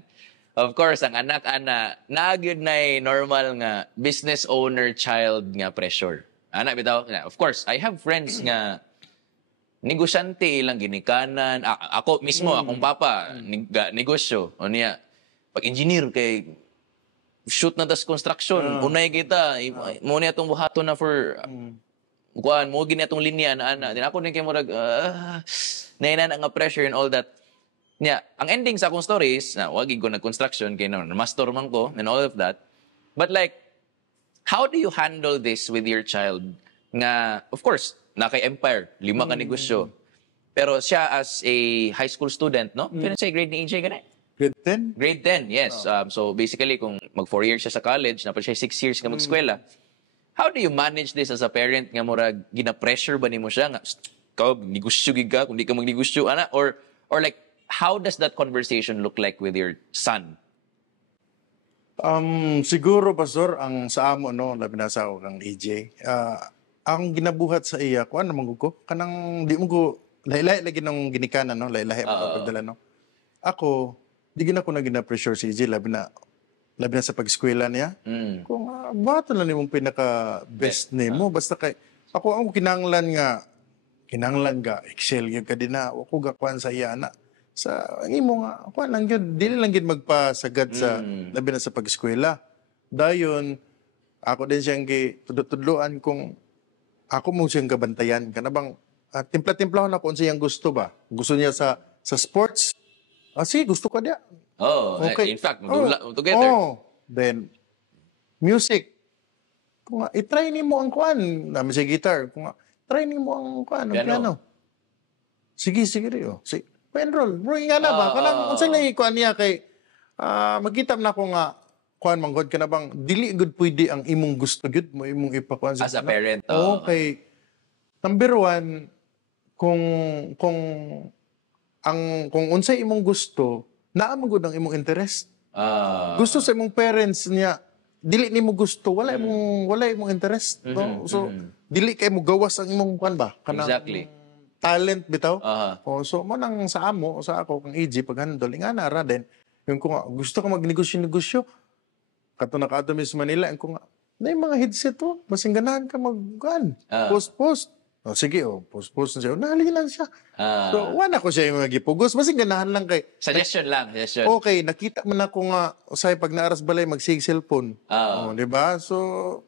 Of course, ang anak-ana, nagyod na normal nga business owner child nga pressure. Ana bitaw, of course, I have friends nga negosyante ilang ginikanan. Ako mismo, akong papa, negosyo. O niya, pag engineer kay shoot na das construction, unay kita, mo niya itong buhato na for kuan mo gini atong linya ana din ako din kay murag naina nga pressure and all that ang ending sa akong stories na wagi ko nag construction kay master man ko and all of that but like how do you handle this with your child nga of course na kay Empire 5 ka negosyo pero siya as a high school student no pwede say grade ni EJ ganay grade 10 yes so basically kung mag 4 years siya sa college na pa siya 6 years ka mag-eskwela. How do you manage this as a parent nga murag gina-pressure ba nimo siya nga ikaw negosyo gid ka kung di ka magnegosyo ana or like how does that conversation look like with your son? Siguro pastor ang sa amo no labi na sa ako kang EJ. Ang ginabuhat sa iya kuan naman ko kanang di mo ko lahi-lahi lagi nang ginikanan no lahi-lahi ang pagdala no. Ako di gina ko na gina-pressure si EJ labi na labi na sa pag-eskwela niya. Kung bato lang nimong pinaka-best nimo. Basta kay, ako ang kinanglan nga, excel yun ka din na, ako gakuan sa iya na. Sa, ang imo nga, kuan lang yun, dili lang yun magpasagad sa, labi na sa pag-eskwela. Dayon, ako din siyang tudlo-tudloan kung ako mo siyang gabantayan. Kanabang, timpla-timplahon ako kung siyang gusto ba. Gusto niya sa sports. Sige, gusto ko niya. Oh, in fact, together. Then, music. Kung i-try ni mo ang kuan, namin sa guitar. Kung try ni mo ang kuan, ang piano. Sige, rin. Sige, pa-enroll. Bro, nga na ba? Kanang, unsang lang kuan niya kay, magkita na ko nga, kuan manggod ka na bang, dili good pwede ang imong gusto good mo, imong ipakuan sa as a parent. Okay. Number one, kung unsay imong gusto, naamang gud ang imong interest. Gusto sa imong parents niya, dili nimo gusto, wala imong interest. No? So, dili kay mo gawas ang imong kuan ba? Exactly. Talent bitaw. So, mo nang sa ako, kang EG, pag-handle, nga nara din. Yung kung gusto ko magnegosyo-negosyo, kato na kato mismo Manila, yung kung na yung mga headset to, masing ganahan ka mag-kuan. Post. Sige, post na siya. Nahalin lang siya. So, wala ko siya yung magipugos. Masing ganahan lang kay... Suggestion lang. Okay, nakita mo na ko nga, usay pag naaras balay, magsig cellphone. Diba? So,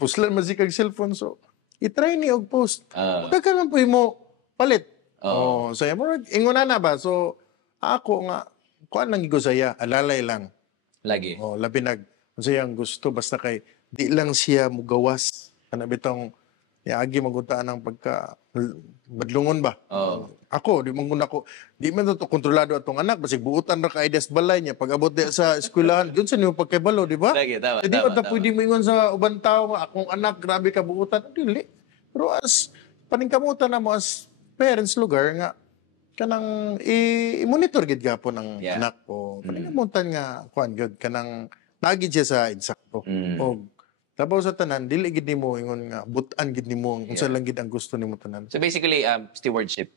puslan masikag cellphone. So, itry ni og post. Magkakaroon po mo palit. So, inguna na ba? So, ako nga, kuan lang igo saya, alalay lang. Lagi. Labi sayang gusto, basta kay, di lang siya mugawas. Ano bitong, agi maguntaan ng badlungon ba? Ako, di man ito kontrolado atong anak, basig buutan na ka-ideas balay niya, pag abot di sa eskwelahan, yun sa niyo pagkaibalo, di ba? Lagi, tama. Di ba pwede mo ingon sa ubang tao, akong anak, grabe ka buutan, dili. Pero as paningkamutan na mo as parents lugar nga, kanang i-monitor gid gapon ng anak ko. Paningkamutan nga, kuan gid, kanang nagid siya sa insakto. Tapos sa tanan, dili gid nimo ingon nga butan gid nimo unsa lang gid ang gusto nimo tanan. So basically, stewardship.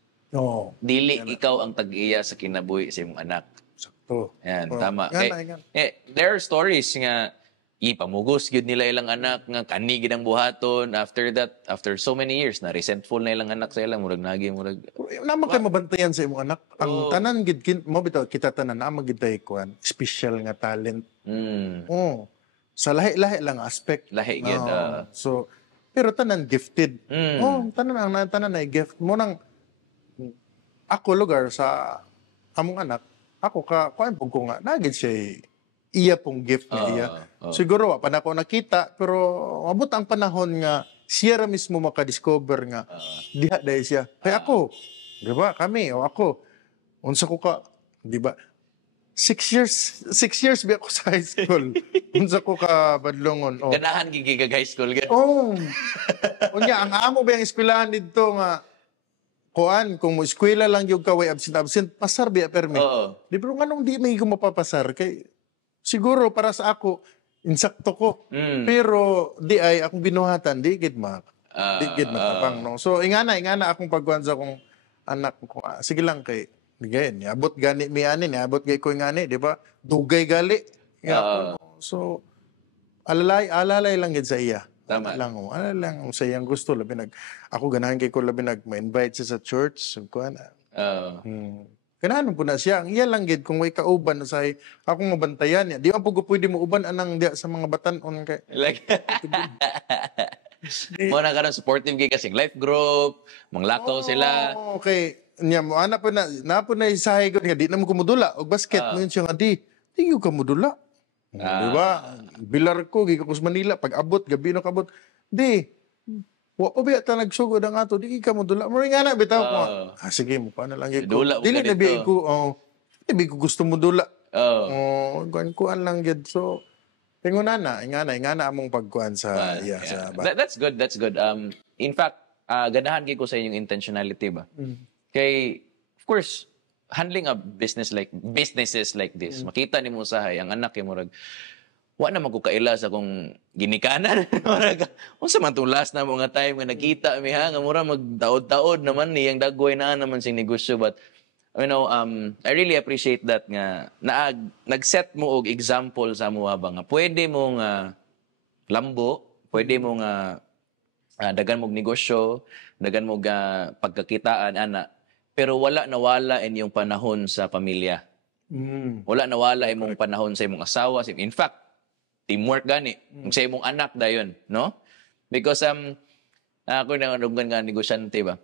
Dili ikaw ang tag-iya sa kinabuhi sa imong anak. Sakto. Yan, tama. There are stories nga ipamugos gid nila ilang anak nga kani gid ang buhaton. After that, after so many years, na resentful na ilang anak sa ilang murag naman kay mabantayan sa imong anak. Ang tanan gid mo bitaw kita tanan naman gid tay kuan, special nga talent. Sa lahi-lahi lang aspect. Lahi gid. So, pero tanan gifted. Tanan ay gift mo nang ako lugar sa among anak. Ako kuan pug ko nga nagid siya iya pong gift niya iya. Siguro pa na ako nakita pero abot ang panahon nga siya ra mismo maka-discover nga diha dahil siya. Kaya ako, di ba? Kami o ako unsa ko ka, di ba? 6 years ba ako sa high school. Unsa ko ka badlongon. Ganahan gigig high school gid. Unya ang amo ba yung eskwelahan dito nga kuan kung mo eskwela lang yung kaway absent pasar biya permi. Di ba nganong di may mapapasar kay siguro para sa ako insakto ko. Pero di ay akong binuhatan di gid makapang no. So ingana akong pagkuan sa akong anak ko. Sige lang kay gayon, abot gani mi ani ni abot gay ko ngani, di ba? Dugay gali. So alalay lang gid sa iya. Tama. Alalay lang sa iyang gusto labi ako ganahan kay ko labi ma-invite siya sa church, so kuan. Ganahan po na siya. Ang iya lang gid kung may kauban sa akong mabantayan niya. Di man po pwede mo uban anang dia sa mga batan-on kay. Like mo na karon supportive gid kasi life group, manglakaw sila. Okay. Nya mo ana pa na isahay ko nga di na mo kumudula og basket mo yun siya nga di ka mudula. Di ba? Bilar ko gikan ko sa Manila pag abot gabi no kabot. Di wa pa biya ta nagsugod ang ato di ka mudula. Mo nga na bitaw ko. Sige mo pa na lang gid ko. Dili na biya ko di ko gusto mudula. Kuan lang gid. So ingana among pagkuan sa sa That's good. In fact, ganahan gid ko sa inyong intentionality ba. Kay, of course, handling a businesses like this, makita ni mo usahay, ang anak yung murag, wa na magkukaila sa kung ginikanan. Unsa man itong last na mga time nga nakita mi ha, nga mura magdaod-daod naman niyang dagway na naman sing negosyo. But I really appreciate that nga nag-set mo og example sa mo ba nga pwede mo nga lambo, pwede mo nga dagan mong negosyo, dagan mong pagkakitaan ana, pero wala nawala inyong panahon sa pamilya. Wala nawala imong panahon sa imong asawa. In fact, teamwork gani sa imong anak dayon, no? Because ako na nga negosyante ba.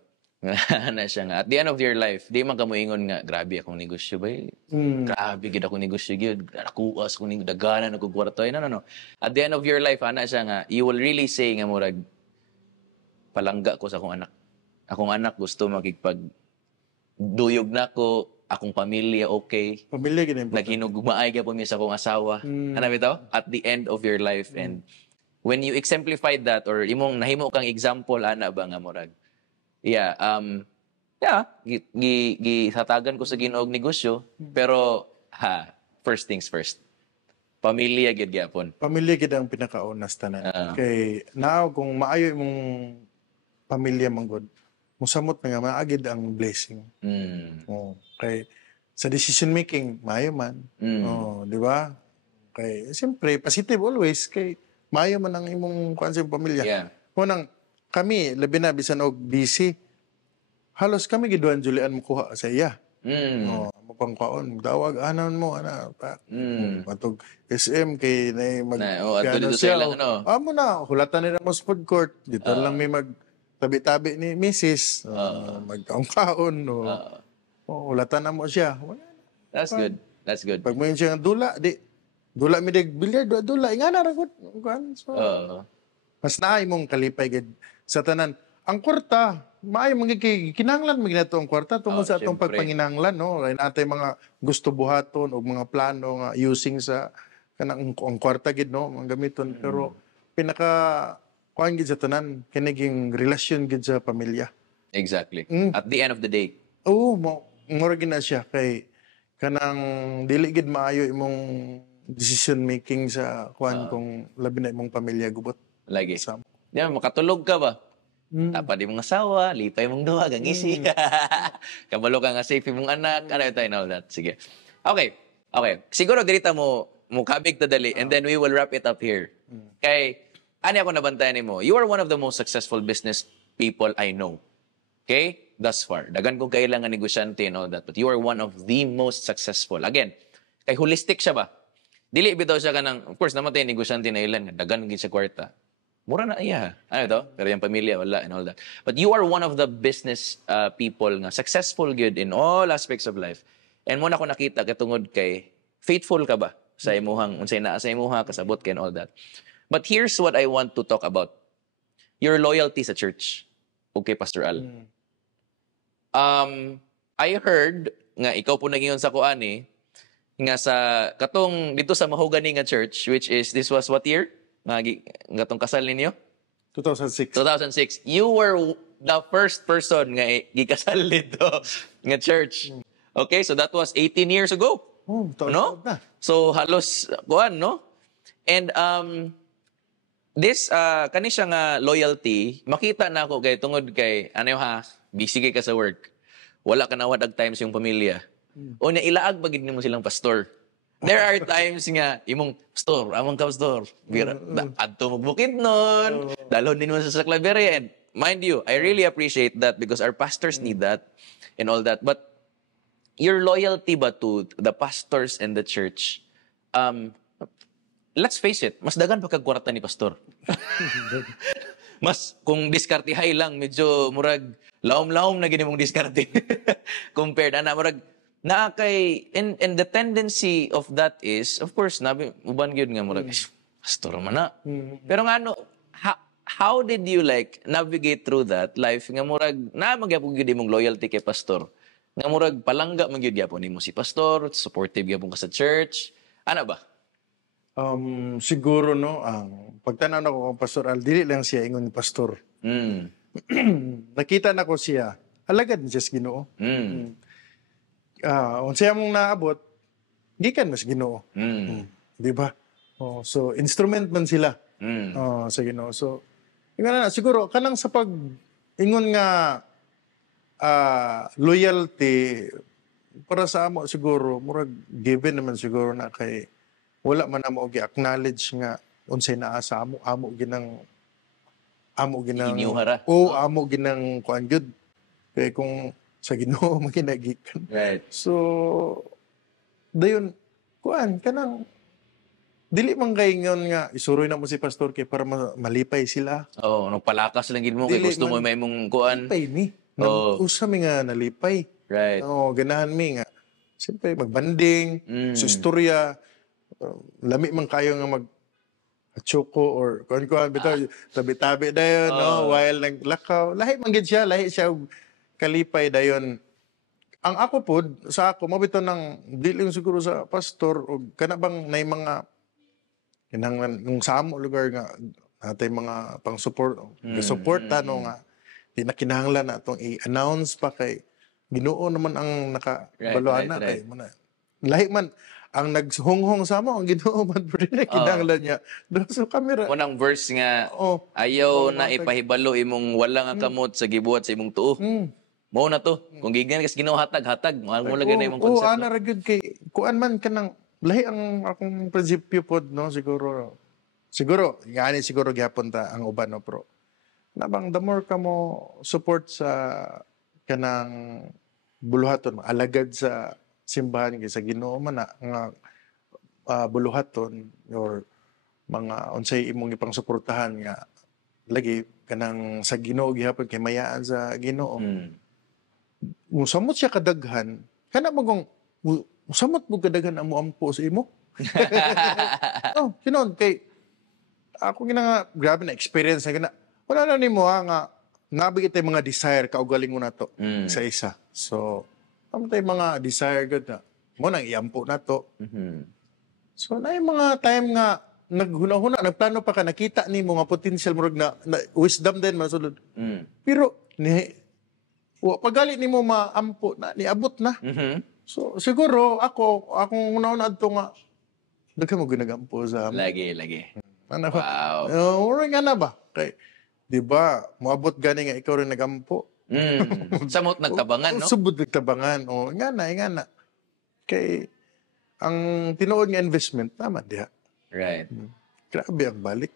Na siya nga. At the end of your life, di man ka moingon nga, grabe akong negosyo ba? Grabe, gid akong negosyo, gid. Nakuas kong negosyo, daganan, nagkukwarto. No. At the end of your life, ana siya nga, you will really say nga, murag, palangga ko sa akong anak. Akong anak gusto makikipag-duyog na ko, akong pamilya okay. Pamilya, ganyan po. Naghinugmaay ka po sa akong asawa. Ano bitaw? At the end of your life. And when you exemplified that, or imong nahimo kang example, ana ba nga, murag, gihatagan ko sa Ginoo og negosyo, pero first things first. Pamilya gid gyapon. Pamilya gid ang pinakauna sa tanan. Kay now kung maayo imong pamilya manggod, musamot na nga maagid ang blessing. Kay sa decision making maayo man. Di ba? Kay siyempre positive always kay maayo man ang imong kuan sa pamilya. Yeah. Kunang kami, labi na, bisan og busy, halos kami giduan Julian mo kuha sa iya. Mapangkaon, dawag, anan mo, matog SM, kay dito siya lang, Amo na, hulatan nila mo sa food court, dito lang may magtabi-tabi ni Mrs. Magkaon-kaon, hulatan na mo siya. That's good. That's good. Pag mo yun siya dula, dula mi dig bilyar, dula, ingana, ragot. Mas naay mong kalipay gid sa tanan. Ang kwarta, maay kinahanglan mo ginato ang kwarta tungkol sa atong pagpanginahanglan, no? Kay natay mga gusto buhaton o mga plano nga using sa kanang ang kwarta gid, no? Mga gamiton. Pero pinaka kuan gid sa tanan kiniging relasyon gid sa pamilya. Exactly. At the end of the day. Oo, mura gid na siya kay kanang dili gid maayo imong decision making sa kuan kung labi na imong pamilya gubot. Lagi. Makatulog ka ba? Tapad mong asawa, lipay mong duha, gangisi. Kabalo ka nga safe mong anak, and all that. Sige. Okay. Siguro dirita mo kabig ta dali, and then we will wrap it up here. Kay, ani ako nabantayan mo, you are one of the most successful business people I know. Okay? Thus far. Dagan kong kailangan negosyante and all that, but you are one of the most successful. Again, kay holistic siya ba? Dili bitaw siya kanang, of course, namatay negosyante na ilan, dagan gid sa kwarta. Mura na iya. Ano to? Pero yung pamilya, wala, and all that. But you are one of the business people nga, successful good in all aspects of life. And muna ko nakita, katungod kay, faithful ka ba? Sa imuhang, unsay naa sa imuha, kasabot ka and all that. But here's what I want to talk about. Your loyalty sa church. Okay, Pastor Al. I heard, nga ikaw po naging sa kuani, nga sa, katong, dito sa Mahogany nga church, which is, this was what year? Nga tong kasal ninyo? 2006. 2006. You were the first person nga gikasal dito nga church. Okay, so that was 18 years ago. No? So halos kuan, no? And this kani siya nga loyalty, makita na ako kay tungod kay ano ha, busy kay ka sa work. Wala ka na wadag times yung pamilya. O na ilaag bagid nimo silang pastor. There are times nga, imong, pastor, among ka, pastor. Adto magbukid nun. Dalon din mo sa Claveria. And mind you, I really appreciate that because our pastors need that and all that. But your loyalty ba to the pastors and the church, let's face it, mas dagan pa kagkwarta ni pastor. Mas, kung diskartihay lang, medyo murag, laom-laom na ginimong diskarte. Compared, murag, na kay and the tendency of that is of course nabi uban gyud nga murag pastor man na. Pero nga how did you like navigate through that life nga murag na magyapon gyud imong loyalty kay pastor nga murag palangga man gyud gyapon nimo si pastor, supportive gyapon ka sa church, ana ba? Siguro no ang pagtanaw nako kang Pastor Al, dili lang siya ingon ni pastor. Nakita na ko siya alagad ni sa Ginoo. Unsay mong naabot, gikan mas Ginoo. Di ba? So, instrument man sila sa Ginoo. So, na, siguro, kanang sa pag-ingon nga loyalty, para sa amo siguro, murag given naman siguro na kay wala man na mo gi-acknowledge nga unsay naa sa amo ginang Inyuhara. amo ginang kuan gyud kay kung sa Ginoo maginagikan. Right. So dayon kuan kanang dili man kay ngon nga isuroy na mo si pastor kay para malipay sila. Oh, nagpalakas lang gid mo kay Dili gusto mo man- may mong kuan. Lipay mi. Oo. Usa mi nga nalipay. Right. Oo, ganahan mi nga. Siyempre, magbanding, sa istorya, lami man kayo nga choco or kuan bitaw tabi-tabi dayon no while naglakaw lahi man gid siya og kalipay dayon ang ako pod sa ako mabitaw ng dili siguro sa pastor og kana bang nay mga kinahanglan nung sa amo lugar nga natay mga pang support no nga di na kinahanglan na atong i-announce pa kay Ginoo naman ang nakabaluan na right. kay man lahi man ang naghunghong sa mo ang Ginoo man pero na kinahanglan niya do sa camera. Unang verse nga, Oh. ayaw na ipahibalo imong wala nga kamot sa gibuhat sa imong tuo. Mao na to. Kung gigan kas Ginoo hatag, mo lagay na imong Oo, concept. ana ra gyud kay kuan man kanang lahi ang akong prinsipyo pod no siguro gani siguro gyapon ta ang uban no pro nabang the more ka mo support sa kanang buluhaton alagad sa simbahan kay sa Ginoo man na nga buluhaton or mga unsay imong ipang suportahan nga lagi kanang sa Ginoo gihapon kay mayaan sa Ginoo. Musamot siya kadaghan kana magong musamot mo kadaghan amo ampo sa imo. Oh, sinon kay ako gina nga grabe na experience na gina. Wala na nimo nga nabigit tay mga desire kaugaling mo na to isa-isa. So amo tay mga desire gud na mo nang iampo na to. So na mga time nga naghuna-huna nagplano pa ka nakita nimo nga potential murag na wisdom din masulod. Pero ni pagali nimo maampo na niabot na. So siguro akong una-una adto nga daghan mo ginagampo sa Lagi. ano ba? Wow. Mura nga na ba? Kay, di ba, moabot gani nga ikaw rin nagampo. Samot nagtabangan, no? Subod nagtabangan. O, nga na. Kay, ang tinuod nga investment, naman diha. Right. Grabe ang balik.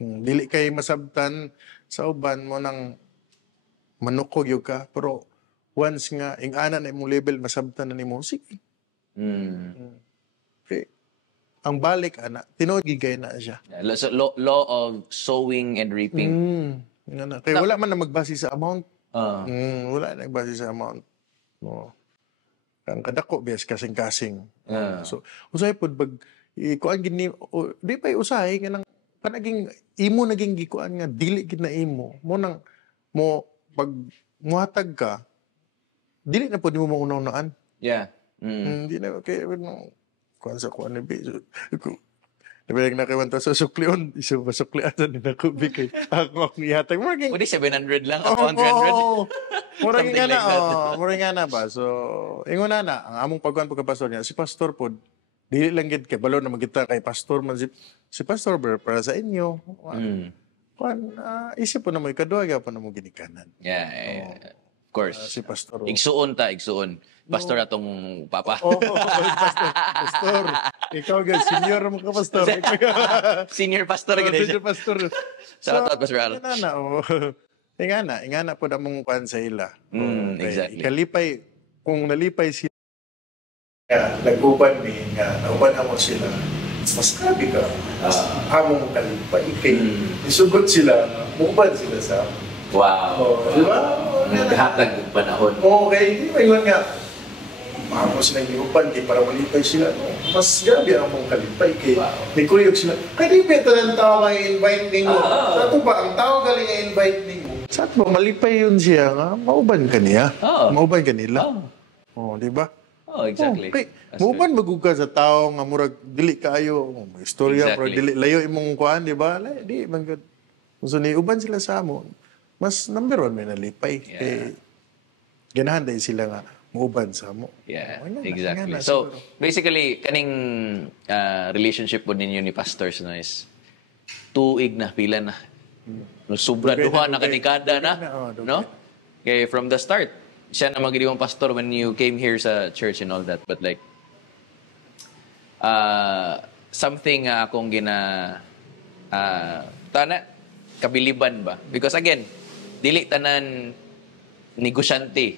Dili kay masabtan sa uban mo nang manukog yung ka. Pero, once nga, ingana na imong level, masabtan na nimo, sige. Okay. Ang balik, tinuod gigay na siya. So, law of sowing and reaping. Kaya wala man na magbase sa amount. Ah. Wala na nagbase sa amount. No. Ang kadako bes kasing-kasing. So usay pud bag kuan gini di pa usahay nga nang panaging imo naging gikuan nga dili gid na imo. Mo nang mo pag muhatag ka dili na pud mo mauna-unaan. Yeah. Hindi na kay kuan sa kuan ni Nabilang na kayo sa suklion. Isa ba suklian sa ninakubig kay ako ang ihatag. Pwede 700 lang, ako 100. Murag Something nga na, like that. murag nga na ba? So, ingon na, ang among pagkuhan pagka-pastor niya, si pastor po, dili lang gid kay balo na magkita kay pastor man si pastor para sa inyo. Kuan isip po na mo ikadua gyapon na mo ginikanan. Yeah. Of course. Si pastor. Igsuon. Pastor atong papa. Pastor. Ikaw gid senior mo ka pastor. Senior pastor gid siya. Senior pastor. Salamat, Pastor Al. Ingana po na mong kuhan sa ila. Exactly. Ikalipay, kung nalipay sila, nag-uban mi nga, nauban mo sila, mas grabe ka, among kalipay. Kay, isugod sila, muuban sila sa Wow. di ba? Naghatag ng panahon. Okay, di ba yun nga, maamo silang iuban, kay para malipay sila. Mas grabe ang mong kalipay. Kay, may kuyog sila, kaya di ba ito ng tao nga i-invite ninyo? Sato ba, ang tao galing i-invite ninyo? Sato ba, malipay yun siya nga, mauban ka niya. Mauban ka nila. Di ba? Oh, exactly. Okay. Mauban magugka sa tao nga murag dili kaayo, may istorya pero dili layo imong kuan, di ba? Di man gud. So ni uban sila sa amo. Mas number 1 may nalipay. Kay ganahan din sila nga muuban sa amo. Yeah, exactly. So, basically, kaning relationship po ninyo ni pastors no is tuig na, pila na. Sobra duha na kanikada na. No? Okay, from the start. siya na magiging pastor when you came here sa church and all that. But like, something akong kabiliban ba? Because again, dili tanan negosyante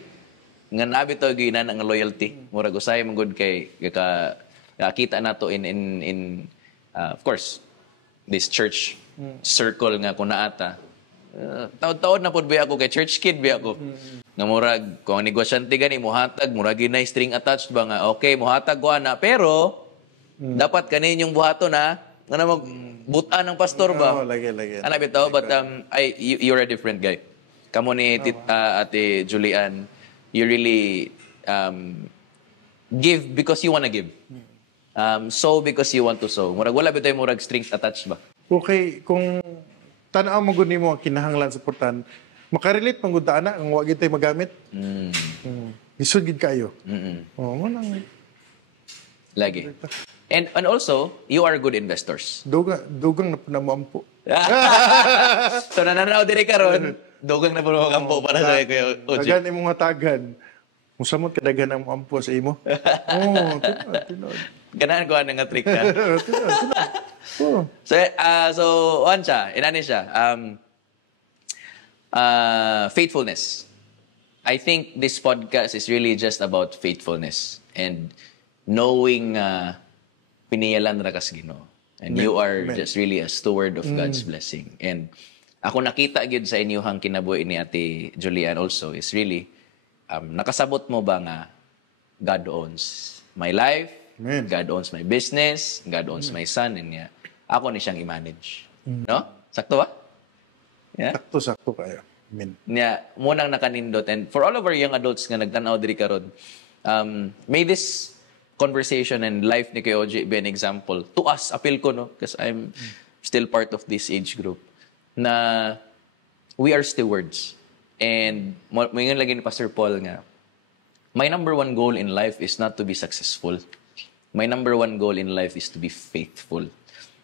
nga nabi to ginan ang loyalty. Murag usay man gud kay kita nato in of course this church circle nga kuna ata. Taon-taon na pud ba ako kay church kid ba ako. Nga murag kung ang negosyante gani mohatag murag ginay string attached ba nga okay mohatag ko ana pero dapat kanin yung buhato na mag buta ng pastor ba? Lagi. Ano bitaw? But you're a different guy. Kamo ni Ate Julian, you really give because you wanna give. Sow because you want to sow. Murag wala bitaw murag strings attached ba? Okay, kung tanaw mo gud nimo ang kinahanglan sa portan, makarelate man gud ta ana ang wa gid tay magamit. Isud gid kayo. Mo nang lagi. And also, you are good investors. Dugang na mo So nananaw diri karon, dugang na po kampo para sa Kuya Oji. Dagan imong hatagan. Musamot kadagan ang ampo sa imo. Tinod. Ganahan ko nga trick ka. Oh. So on siya, inani siya. Faithfulness. I think this podcast is really just about faithfulness and knowing piniyalan ra kas Ginoo. And you are just really a steward of God's blessing. And ako nakita gyud sa inyong kinabuhi ni Ate Julian also is really nakasabot mo ba nga God owns my life, Amen. God owns my business, God owns my son, and ako ni siyang i-manage. No? Sakto ba? Yeah? Sakto kayo. Amen. Munang nakanindot. And for all of our young adults nga nagtanaw diri karon, may this conversation and life ni Kuya Oji be an example to us, appeal ko, no? Because I'm still part of this age group, na we are stewards. And ngayon lagi ni Pastor Paul nga, my number one goal in life is not to be successful. My number one goal in life is to be faithful.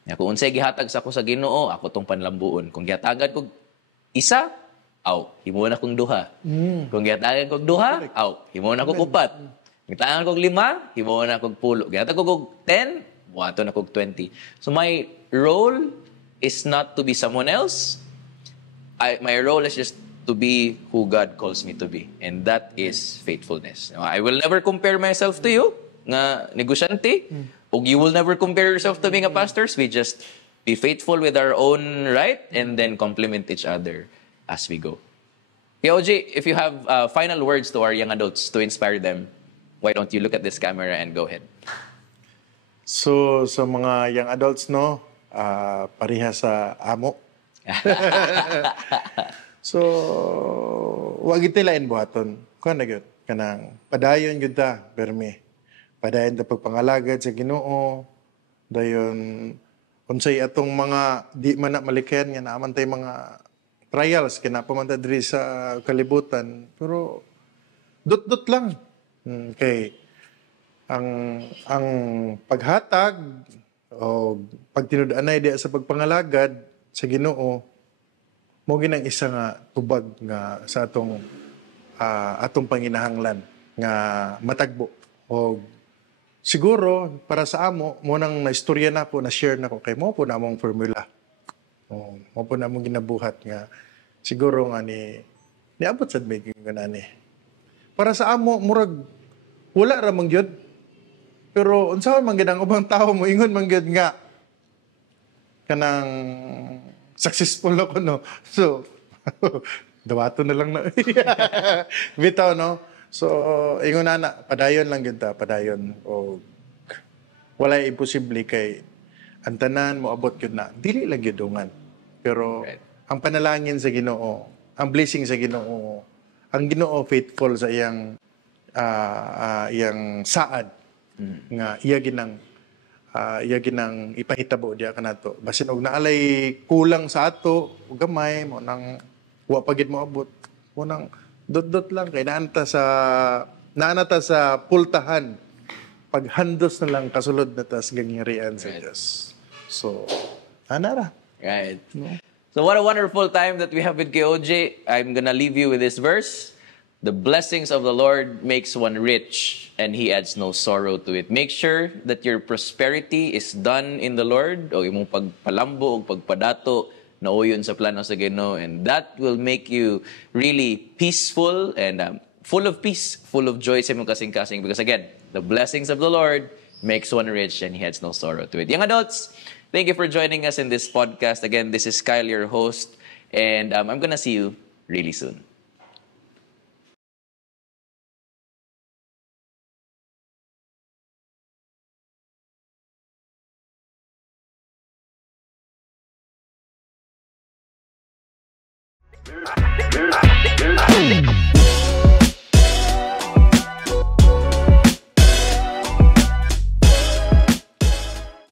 Kung unsay gihatag sa ako sa Ginoo, ako tong panlambuon. Kung gihatagan ko isa, himo na kong duha. Kung gihatagan ko duha, himo na ko upat. Gitangan kog 5, hibaw na kog 10. Gata kog 10, buhato na kog 20. So my role is not to be someone else. My role is just to be who God calls me to be. And that is faithfulness. I will never compare myself to you, nga negosyante. Ug you will never compare yourself to being a pastor. We just be faithful with our own right and then complement each other as we go. Kuya Oji, if you have final words to our young adults to inspire them, why don't you look at this camera and go ahead? So, sa mga young adults, no, pareha sa amo. So, wag itilain buhaton. Kuha na yun. Kanang, padayon yun ta, permi. Padayon ta pagpangalagad sa Ginoo. Dayon, unsay atong mga, di man na malikayan, nga naaman tayo mga trials, kinapamanta diri sa kalibutan. Pero, dot-dot lang. Okay. Ang paghatag o pagtinud-anay di sa pagpangalagad sa Ginoo mo ginang isa nga tubag nga sa atong panginahanglan nga matagbo. O siguro para sa amo mo nang naistorya nako na share nako kay mo po namong formula. Mo po namong ginabuhat nga siguro nga niabot sad may ganani. Para sa amo murag wala ra man gyud. Pero unsaon man gyud ang ubang tawo mo ingon man gyud nga kanang successful ako, no. So dawato na lang na. Bitaw, no. So ingon na padayon lang gyud ta, padayon o wala imposible kay ang tanan mo abot gyud na. Dili lang gyud dungan. Pero ang panalangin sa Ginoo, ang blessing sa Ginoo, ang Ginoo faithful sa iyang saad nga iya ginang ipahitabo diya kanato basin og naalay kulang sa ato ug gamay mo nang wa pa gid mo abot mo nang dot lang kay naanta sa pultahan paghandos na lang kasulod na tas gangirian sa Dios. So anara right. No? So what a wonderful time that we have with Kuya Oji. I'm gonna leave you with this verse. The blessings of the Lord makes one rich, and He adds no sorrow to it. Make sure that your prosperity is done in the Lord, o imong pagpalambo o pagpadato na uyon sa plano sa Ginoo, and that will make you really peaceful and full of peace, full of joy sa imong kasing-kasing. Because again, the blessings of the Lord makes one rich, and He adds no sorrow to it. Young adults, thank you for joining us in this podcast. Again, this is Kyle, your host, and I'm gonna see you really soon.